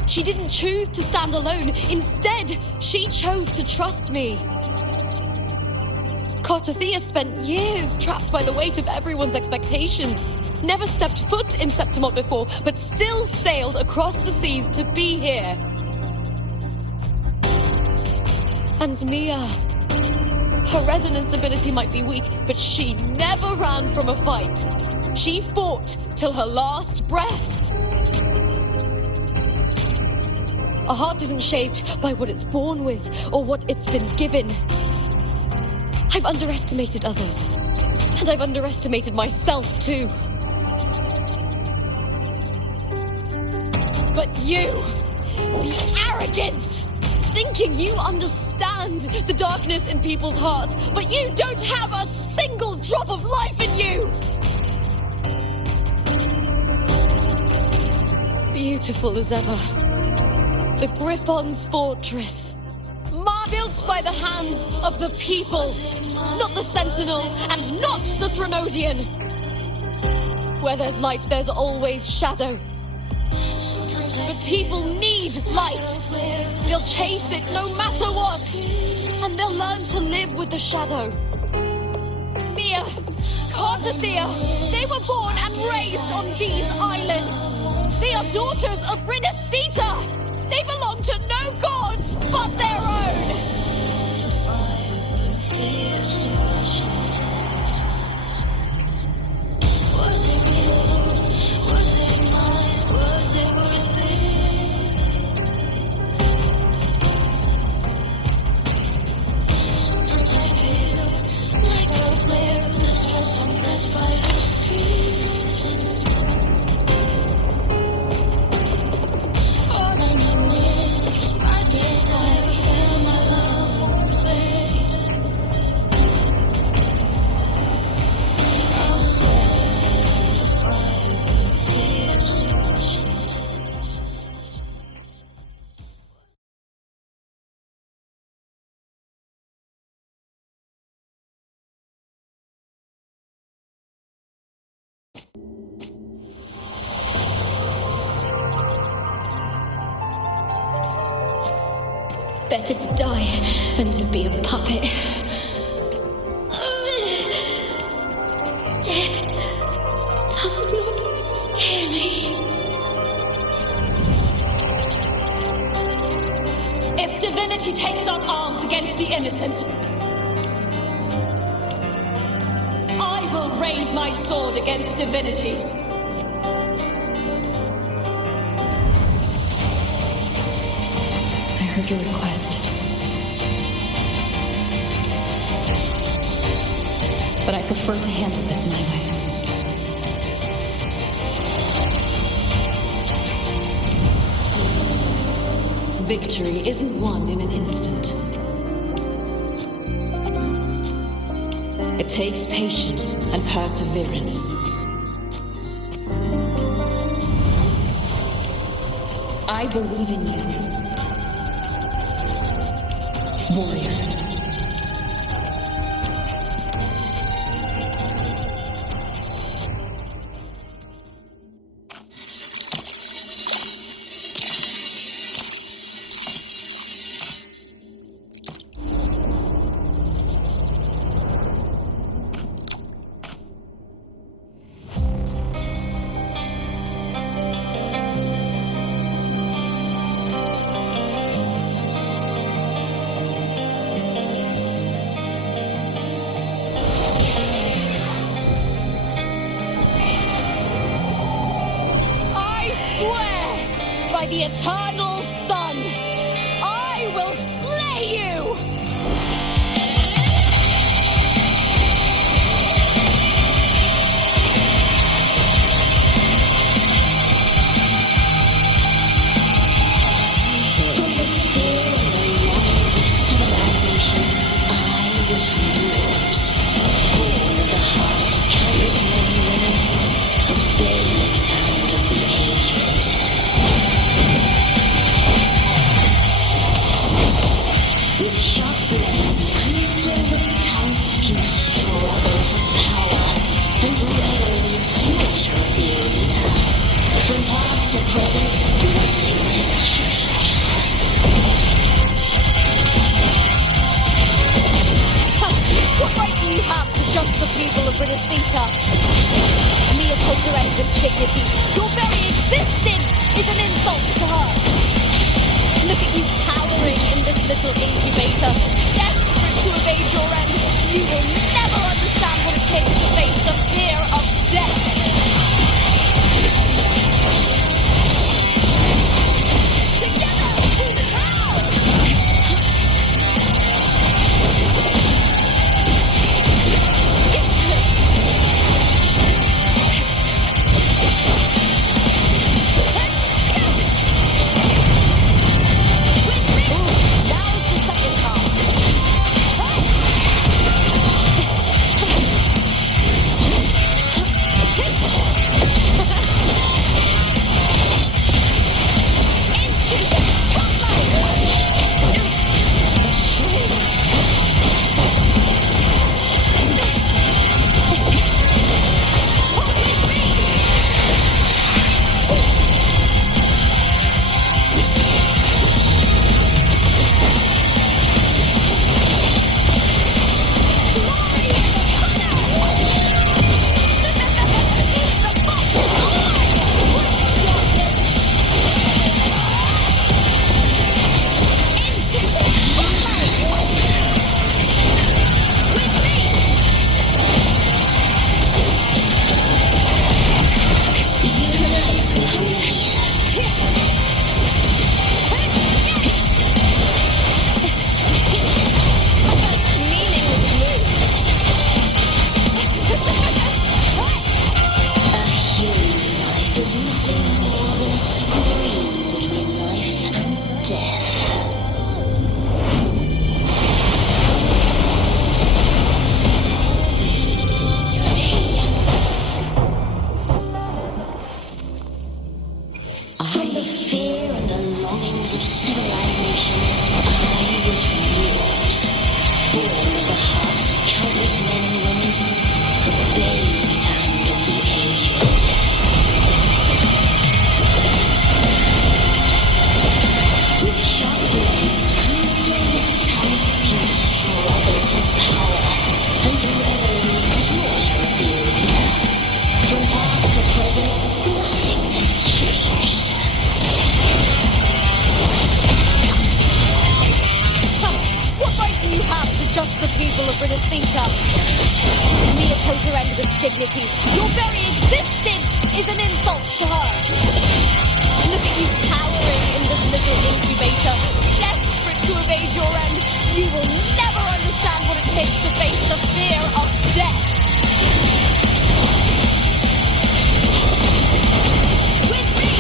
She didn't choose to stand alone. Instead, she chose to trust me. Cartothea spent years trapped by the weight of everyone's expectations. Never stepped foot in Septimont before, but still sailed across the seas to be here. And Mia, her resonance ability might be weak, but she never ran from a fight. She fought till her last breath. A heart isn't shaped by what it's born with or what it's been given. I've underestimated others, and I've underestimated myself too. But you, the arrogance, thinking you understand the darkness in people's hearts, but you don't have a single drop of life in you! Beautiful as ever. The Griffon's fortress. Built by the hands of the people, not the Sentinel and not the Threnodian. Where there's light, there's always shadow. But people need light. They'll chase it no matter what. And they'll learn to live with the shadow. Mia, Cartothea, they were born and raised on these islands. They are daughters of Rinascita. They belong to no gods but their own. Was it real? Was it mine? Was it worth it? Sometimes I feel like a player in distress, I'm pressed by the streets. All I know is my desire and my love won't fade. I'll set a fire with fierce passion. Better to die than to be a puppet. Death does not scare me. If divinity takes up arms against the innocent, I will raise my sword against divinity. I heard your request. But I prefer to handle this my way. Victory isn't won in an instant. It takes patience and perseverance. I believe in you, warrior. By the eternal sun, I will unraveling slaughter of the arena. From past to present, nothing has changed. What right do you have to judge the people of Renacita? Mere tolerant with dignity. Your very existence is an insult to her. Look at you cowering in this little incubator, desperate to evade your end. You will never understand what it takes to face the fear of death. Together, we power! Dignity. Your very existence is an insult to her. Look at you cowering in this little incubator, desperate to evade your end. You will never understand what it takes to face the fear of death. With me!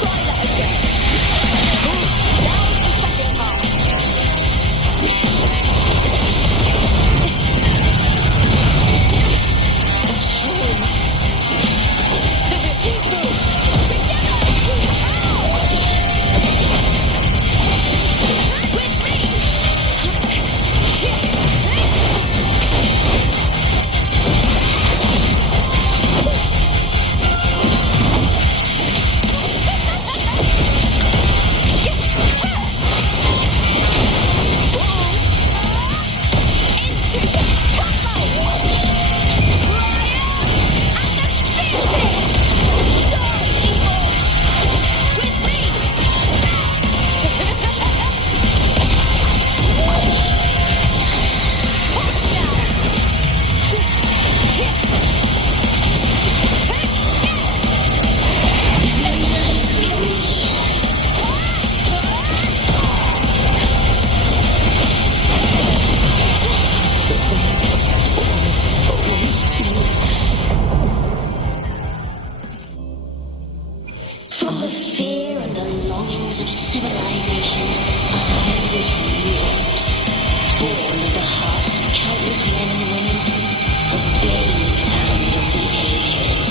Try that again. Now's the second half. From the fear and the longings of civilization, I was wrought. Born of the hearts of countless men and women, of babes and of the aged.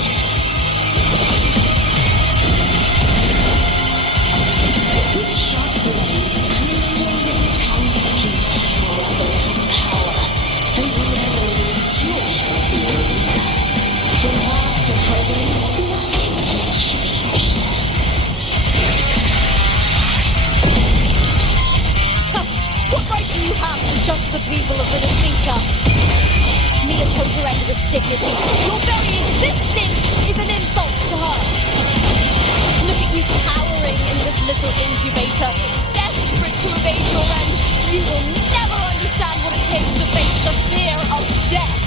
With sharp blades and a silver tongue, can struggle for power. to end with dignity. Your very existence is an insult to her. Look at you cowering in this little incubator, desperate to evade your end. You will never understand what it takes to face the fear of death.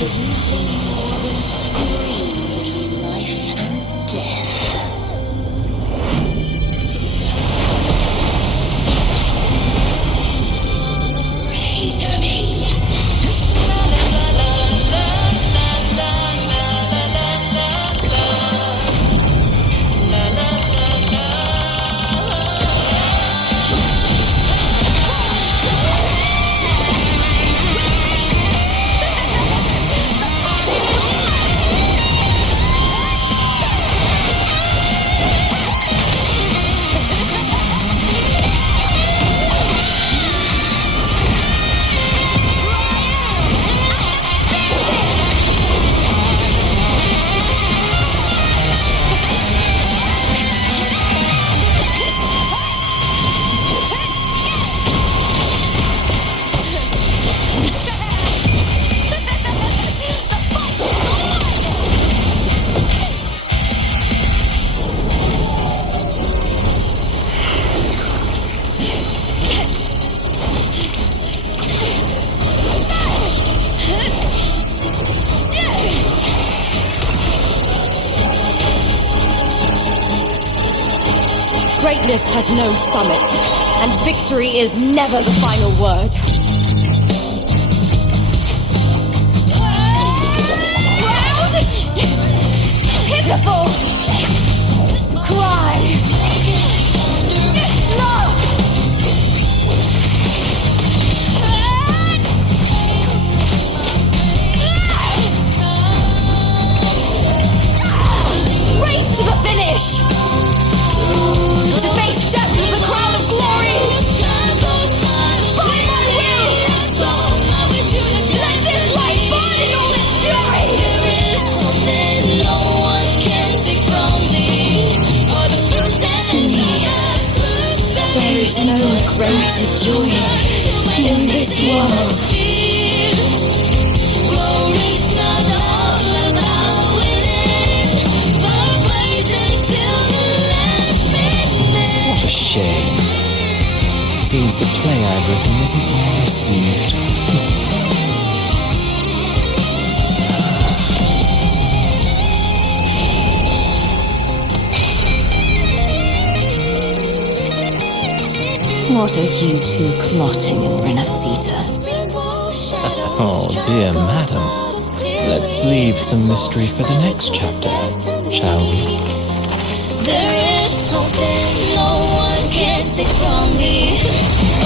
There's nothing more than scream between life and death. Pray to me. Greatness has no summit, and victory is never the final word. Proud, pitiful, cry, love. Race to the finish! To face death with the crown of glory! Fight my will! Let this light burn in all its fury! There is something no one can take from me. To me, There is no greater joy in this world. Glory's not all about winning, but blazing till the last minute. What a shame. Seems the play I've written isn't well received. What are you two plotting in Renacita? Oh, dear madam. Let's leave some mystery for the next chapter, shall we? There is something no one can take from me.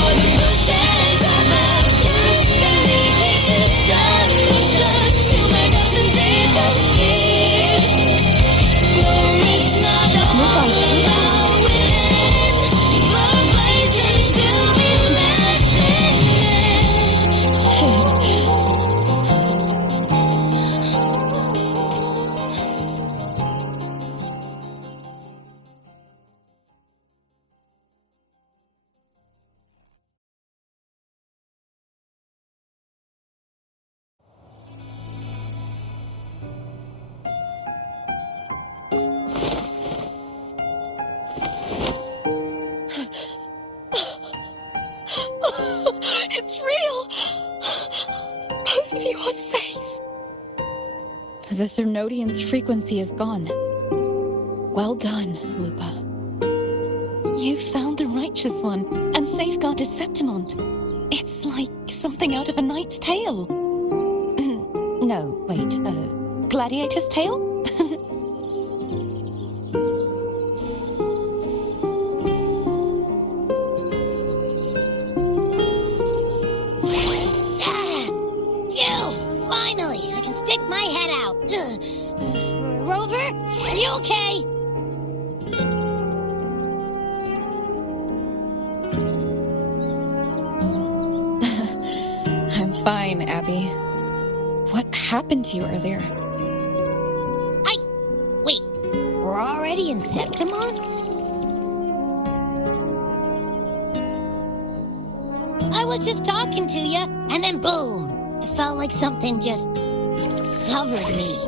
All the bruises I've ever just believe it's a solution to my dozen deepest fears. Glory's not all about winning, but blazing till the last minute. The Threnodian's frequency is gone. Well done, Lupa. You found the righteous one and safeguarded Septimont. It's like something out of a knight's tale. No, wait, gladiator's tale? Finally, I can stick my head out. Rover, you okay? I'm fine, Abby. What happened to you earlier? Wait, we're already in Septimon? I was just talking to you, and then boom! It felt like something just covered me.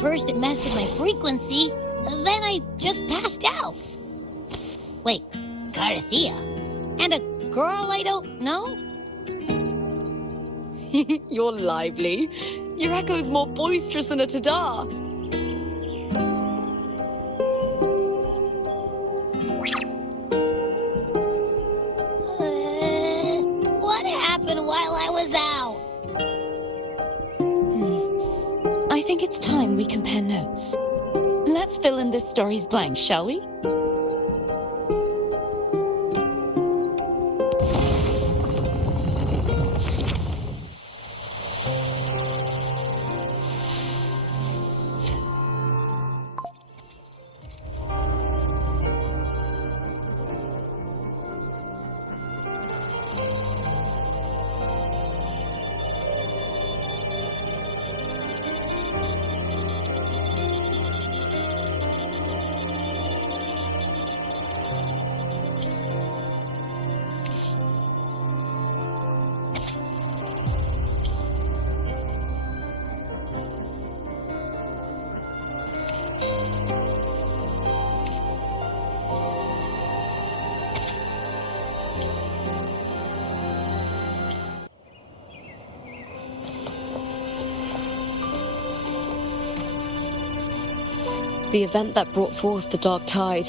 First it messed with my frequency, then I just passed out. Wait, Carthea? And a girl I don't know? You're lively. Your echo's more boisterous than a Tadar. What happened while I was out? I think it's time we compare notes. Let's fill in this story's blanks, shall we? The event that brought forth the dark tide,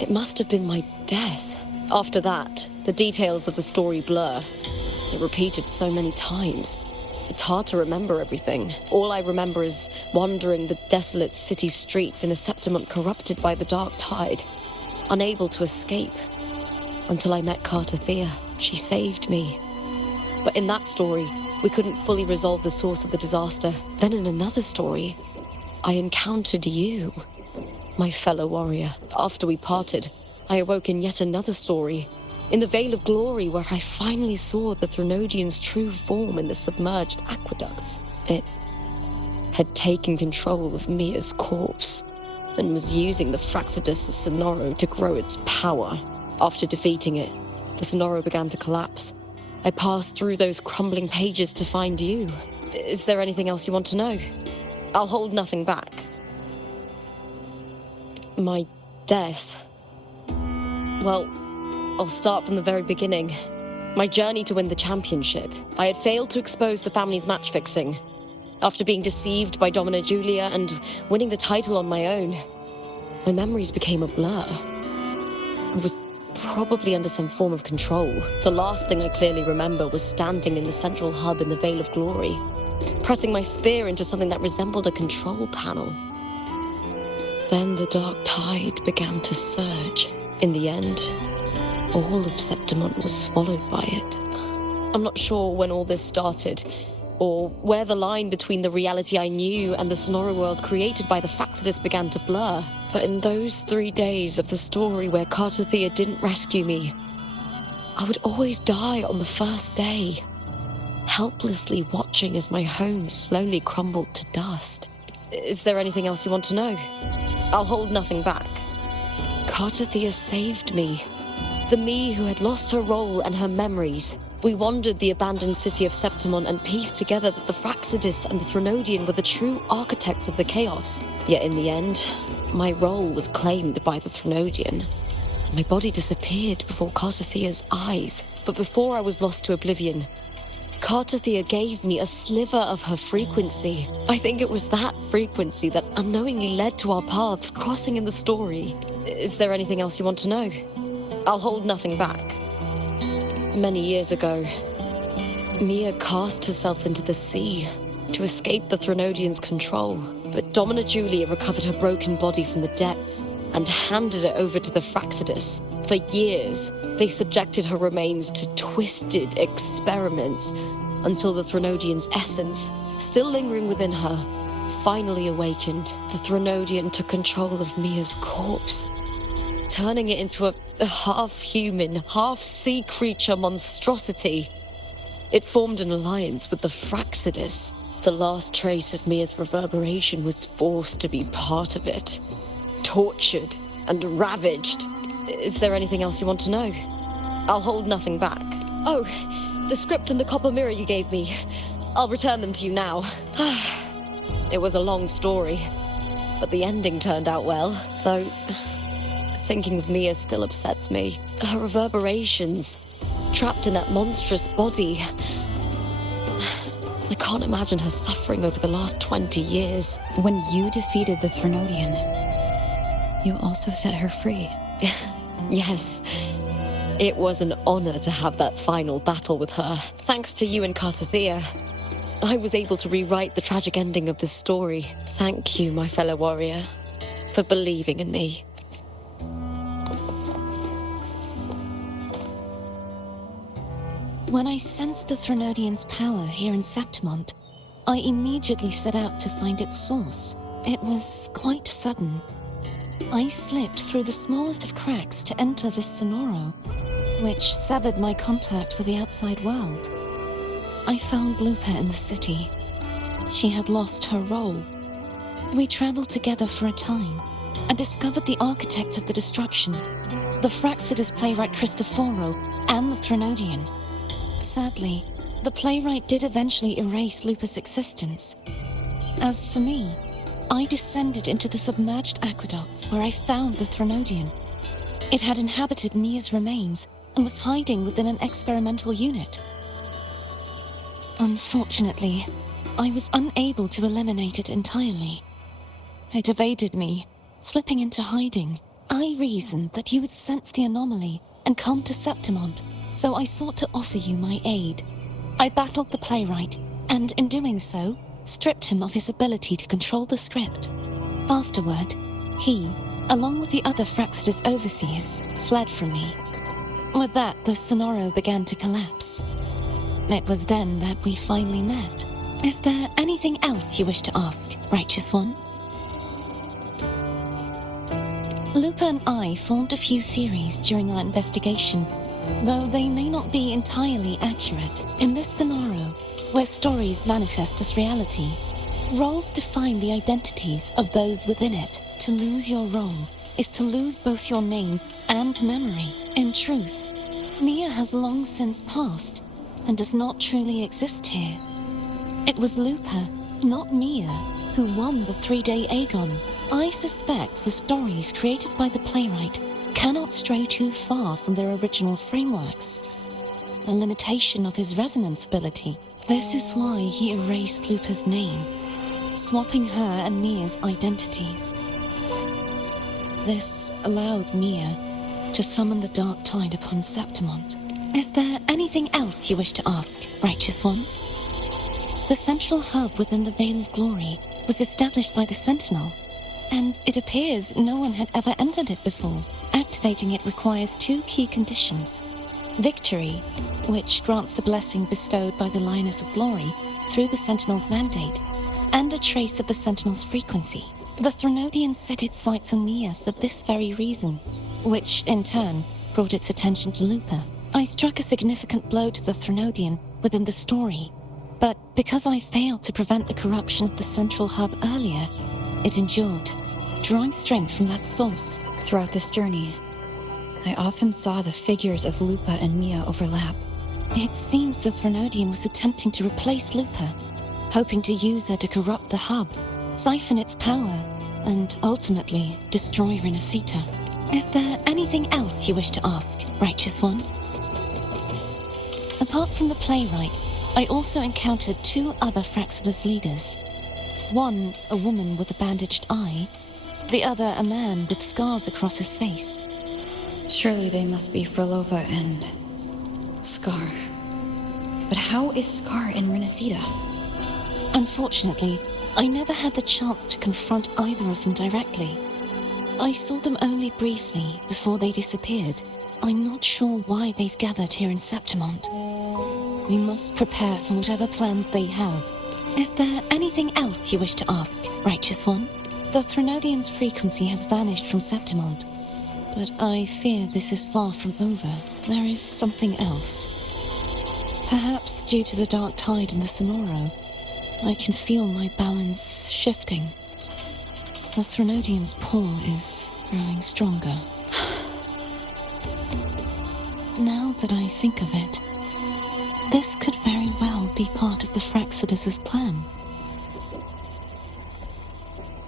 it must have been my death. After that, the details of the story blur. It repeated so many times. It's hard to remember everything. All I remember is wandering the desolate city streets in a Septimont corrupted by the dark tide, unable to escape. Until I met Carthea. She saved me. But in that story, we couldn't fully resolve the source of the disaster. Then in another story, I encountered you, my fellow warrior. After we parted, I awoke in yet another story, in the Vale of Glory, where I finally saw the Threnodian's true form in the submerged aqueducts. It had taken control of Mia's corpse, and was using the Fraxidus' Sonoro to grow its power. After defeating it, the Sonoro began to collapse. I passed through those crumbling pages to find you. Is there anything else you want to know? I'll hold nothing back. My death. Well, I'll start from the very beginning. My journey to win the championship. I had failed to expose the family's match fixing. After being deceived by Domina Julia and winning the title on my own, my memories became a blur. I was probably under some form of control. The last thing I clearly remember was standing in the central hub in the Vale of Glory, pressing my spear into something that resembled a control panel. Then the dark tide began to surge. In the end, all of Septimont was swallowed by it. I'm not sure when all this started, or where the line between the reality I knew and the Sonora world created by the Fraxidus began to blur. But in those 3 days of the story where Carthea didn't rescue me, I would always die on the first day, helplessly watching as my home slowly crumbled to dust. Is there anything else you want to know? I'll hold nothing back. Carthea saved me. The me who had lost her role and her memories. We wandered the abandoned city of Septimon and pieced together that the Fraxidus and the Threnodian were the true architects of the chaos. Yet in the end, my role was claimed by the Threnodian. My body disappeared before Carthea's eyes. But before I was lost to oblivion, Cartathea gave me a sliver of her frequency. I think it was that frequency that unknowingly led to our paths crossing in the story. Is there anything else you want to know? I'll hold nothing back. Many years ago, Mia cast herself into the sea to escape the Threnodians' control, but Domina Julia recovered her broken body from the depths and handed it over to the Fraxidus. For years, they subjected her remains to twisted experiments until the Threnodian's essence, still lingering within her, finally awakened. The Threnodian took control of Mia's corpse, turning it into a half-human, half-sea creature monstrosity. It formed an alliance with the Fraxidus. The last trace of Mia's reverberation was forced to be part of it. Tortured and ravaged. Is there anything else you want to know? I'll hold nothing back. Oh, the script and the copper mirror you gave me. I'll return them to you now. It was a long story, but the ending turned out well, though thinking of Mia still upsets me. Her reverberations, trapped in that monstrous body. I can't imagine her suffering over the last 20 years. When you defeated the Threnodian, you also set her free. Yes. It was an honor to have that final battle with her. Thanks to you and Cartathea, I was able to rewrite the tragic ending of this story. Thank you, my fellow warrior, for believing in me. When I sensed the Threnodian's power here in Septimont, I immediately set out to find its source. It was quite sudden. I slipped through the smallest of cracks to enter this Sonoro, which severed my contact with the outside world. I found Lupa in the city. She had lost her role. We traveled together for a time and discovered the architects of the destruction, the Fraxidus playwright Cristoforo and the Threnodian. Sadly, the playwright did eventually erase Lupa's existence. As for me, I descended into the submerged aqueducts where I found the Threnodian. It had inhabited Mia's remains and was hiding within an experimental unit. Unfortunately, I was unable to eliminate it entirely. It evaded me, slipping into hiding. I reasoned that you would sense the anomaly and come to Septimont, so I sought to offer you my aid. I battled the playwright, and in doing so, stripped him of his ability to control the script. Afterward, he, along with the other Fraxidus overseers, fled from me. With that, the Sonoro began to collapse. It was then that we finally met. Is there anything else you wish to ask, Righteous One? Lupa and I formed a few theories during our investigation, though they may not be entirely accurate. In this scenario, where stories manifest as reality, roles define the identities of those within it. To lose your role is to lose both your name and memory. In truth, Mia has long since passed and does not truly exist here. It was Lupa, not Mia, who won the 3-day Aegon. I suspect the stories created by the playwright cannot stray too far from their original frameworks, a limitation of his resonance ability. This is why he erased Lupa's name, swapping her and Mia's identities. This allowed Mia to summon the dark tide upon Septimont. Is there anything else you wish to ask, Righteous One? The central hub within the Veil of Glory was established by the Sentinel, and it appears no one had ever entered it before. Activating it requires 2 key conditions: victory, which grants the blessing bestowed by the Lioness of Glory through the Sentinel's mandate, and a trace of the Sentinel's frequency. The Threnodian set its sights on Mia for this very reason, which, in turn, brought its attention to Lupa. I struck a significant blow to the Threnodian within the story, but because I failed to prevent the corruption of the central hub earlier, it endured, drawing strength from that source. Throughout this journey, I often saw the figures of Lupa and Mia overlap. It seems the Threnodian was attempting to replace Lupa, hoping to use her to corrupt the hub, siphon its power, and ultimately destroy Renacita. Is there anything else you wish to ask, Righteous One? Apart from the playwright, I also encountered 2 other Fraxidus leaders. One, a woman with a bandaged eye, the other a man with scars across his face. Surely they must be Frolova and Scar. But how is Scar in Renacida? Unfortunately, I never had the chance to confront either of them directly. I saw them only briefly before they disappeared. I'm not sure why they've gathered here in Septimont. We must prepare for whatever plans they have. Is there anything else you wish to ask, Righteous One? The Threnodian's frequency has vanished from Septimont, but I fear this is far from over. There is something else. Perhaps due to the dark tide in the Sonoro, I can feel my balance shifting. The Threnodian's pull is growing stronger. Now that I think of it, this could very well be part of the Fraxidus' plan.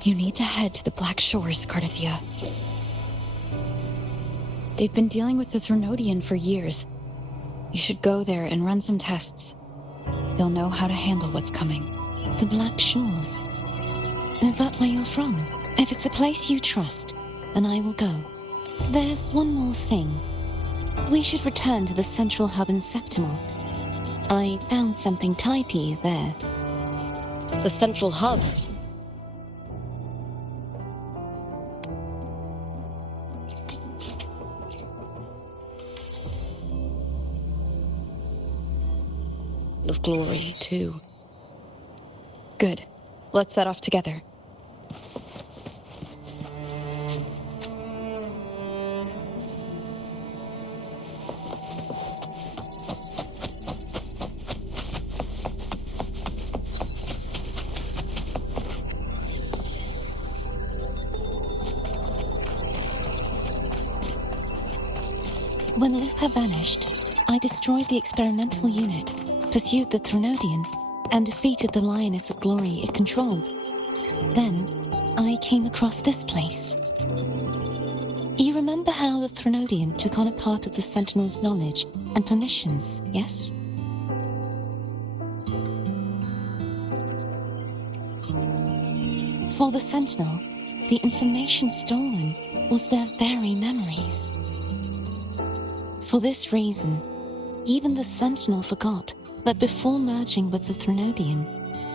You need to head to the Black Shores, Cardithia. They've been dealing with the Threnodian for years. You should go there and run some tests. They'll know how to handle what's coming. The Black Shores? Is that where you're from? If it's a place you trust, then I will go. There's one more thing. We should return to the central hub in Septimont. I found something tied to you there. The central hub. Of glory, too. Good. Let's set off together. When Luther vanished, I destroyed the experimental unit, pursued the Threnodian, and defeated the Lioness of Glory it controlled. Then, I came across this place. You remember how the Threnodian took on a part of the Sentinel's knowledge and permissions, yes? For the Sentinel, the information stolen was their very memories. For this reason, even the Sentinel forgot that before merging with the Threnodian,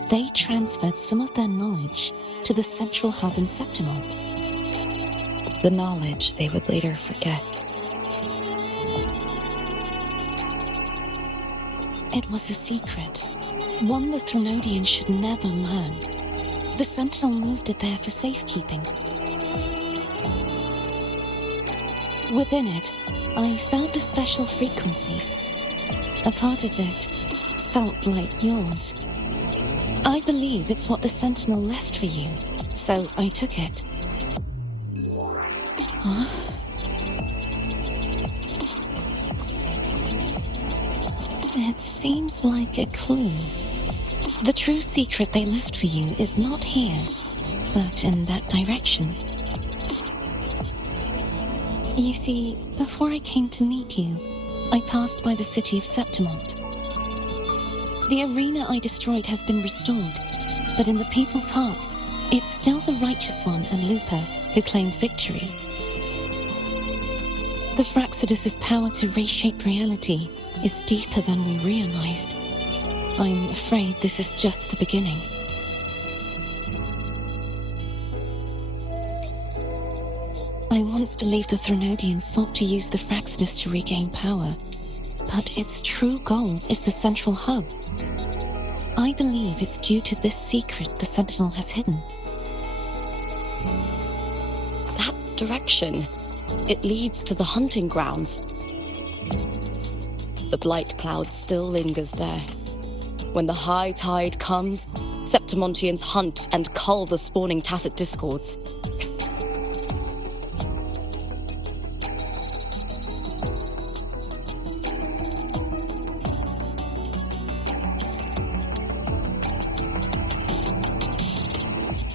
they transferred some of their knowledge to the central hub in Septimont. The knowledge they would later forget. It was a secret, one the Threnodian should never learn. The Sentinel moved it there for safekeeping. Within it, I felt a special frequency. A part of it felt like yours. I believe it's what the Sentinel left for you, so I took it. Huh? It seems like a clue. The true secret they left for you is not here, but in that direction. You see, before I came to meet you, I passed by the city of Septimont. The arena I destroyed has been restored, but in the people's hearts, it's still the Righteous One and Lupa who claimed victory. The Fraxidus' power to reshape reality is deeper than we realized. I'm afraid this is just the beginning. I once believed the Threnodians sought to use the Fraxidus to regain power, but its true goal is the central hub. I believe it's due to this secret the Sentinel has hidden. That direction, it leads to the hunting grounds. The blight cloud still lingers there. When the high tide comes, Septimontians hunt and cull the spawning tacit discords.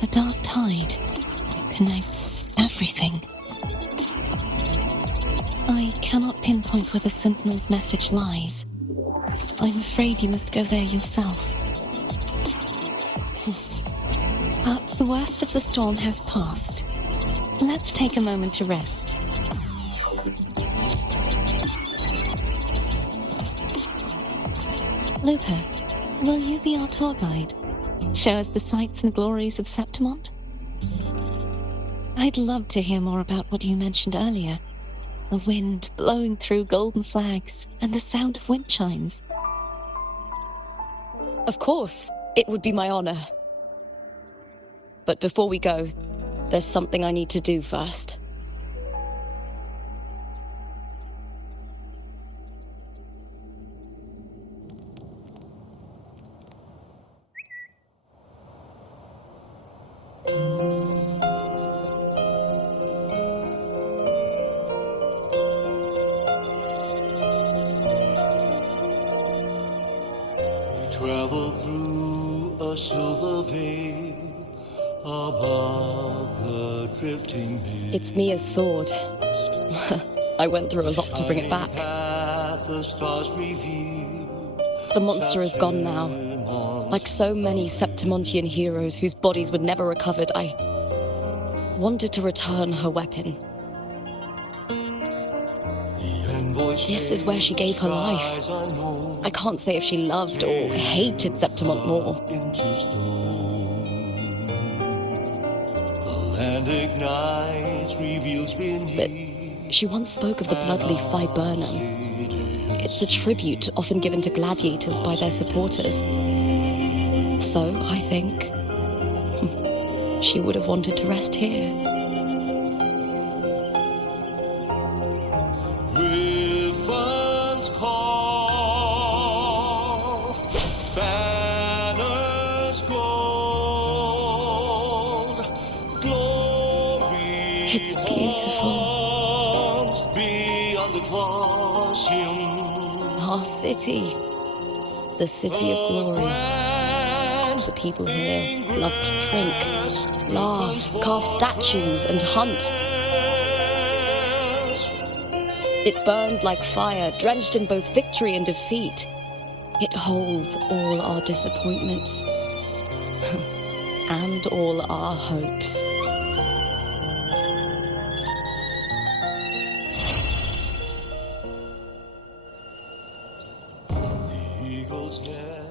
The dark tide connects everything. I cannot pinpoint where the Sentinel's message lies, I'm afraid you must go there yourself. But the worst of the storm has passed. Let's take a moment to rest. Luca, will you be our tour guide? Show us the sights and glories of Septimont? I'd love to hear more about what you mentioned earlier. The wind blowing through golden flags and the sound of wind chimes. Of course, it would be my honor. But before we go, there's something I need to do first. Travel through a silver veil above the drifting mist. It's Mia's sword. I went through a lot to bring it back. The stars revealed. The monster is gone now. Like so many Septimontian heroes whose bodies were never recovered, I wanted to return her weapon. This is where she gave her life. I can't say if she loved or hated Septimont more. But she once spoke of the blood-leaf viburnum. It's a tribute often given to gladiators by their supporters. So, I think, she would have wanted to rest here. Griffins call, banners gold, glory. It's beautiful. Beyond the Colosseum. Our city. The city of glory. The people here love to drink, laugh, carve statues, and hunt. It burns like fire, drenched in both victory and defeat. It holds all our disappointments and all our hopes. The eagle's nest.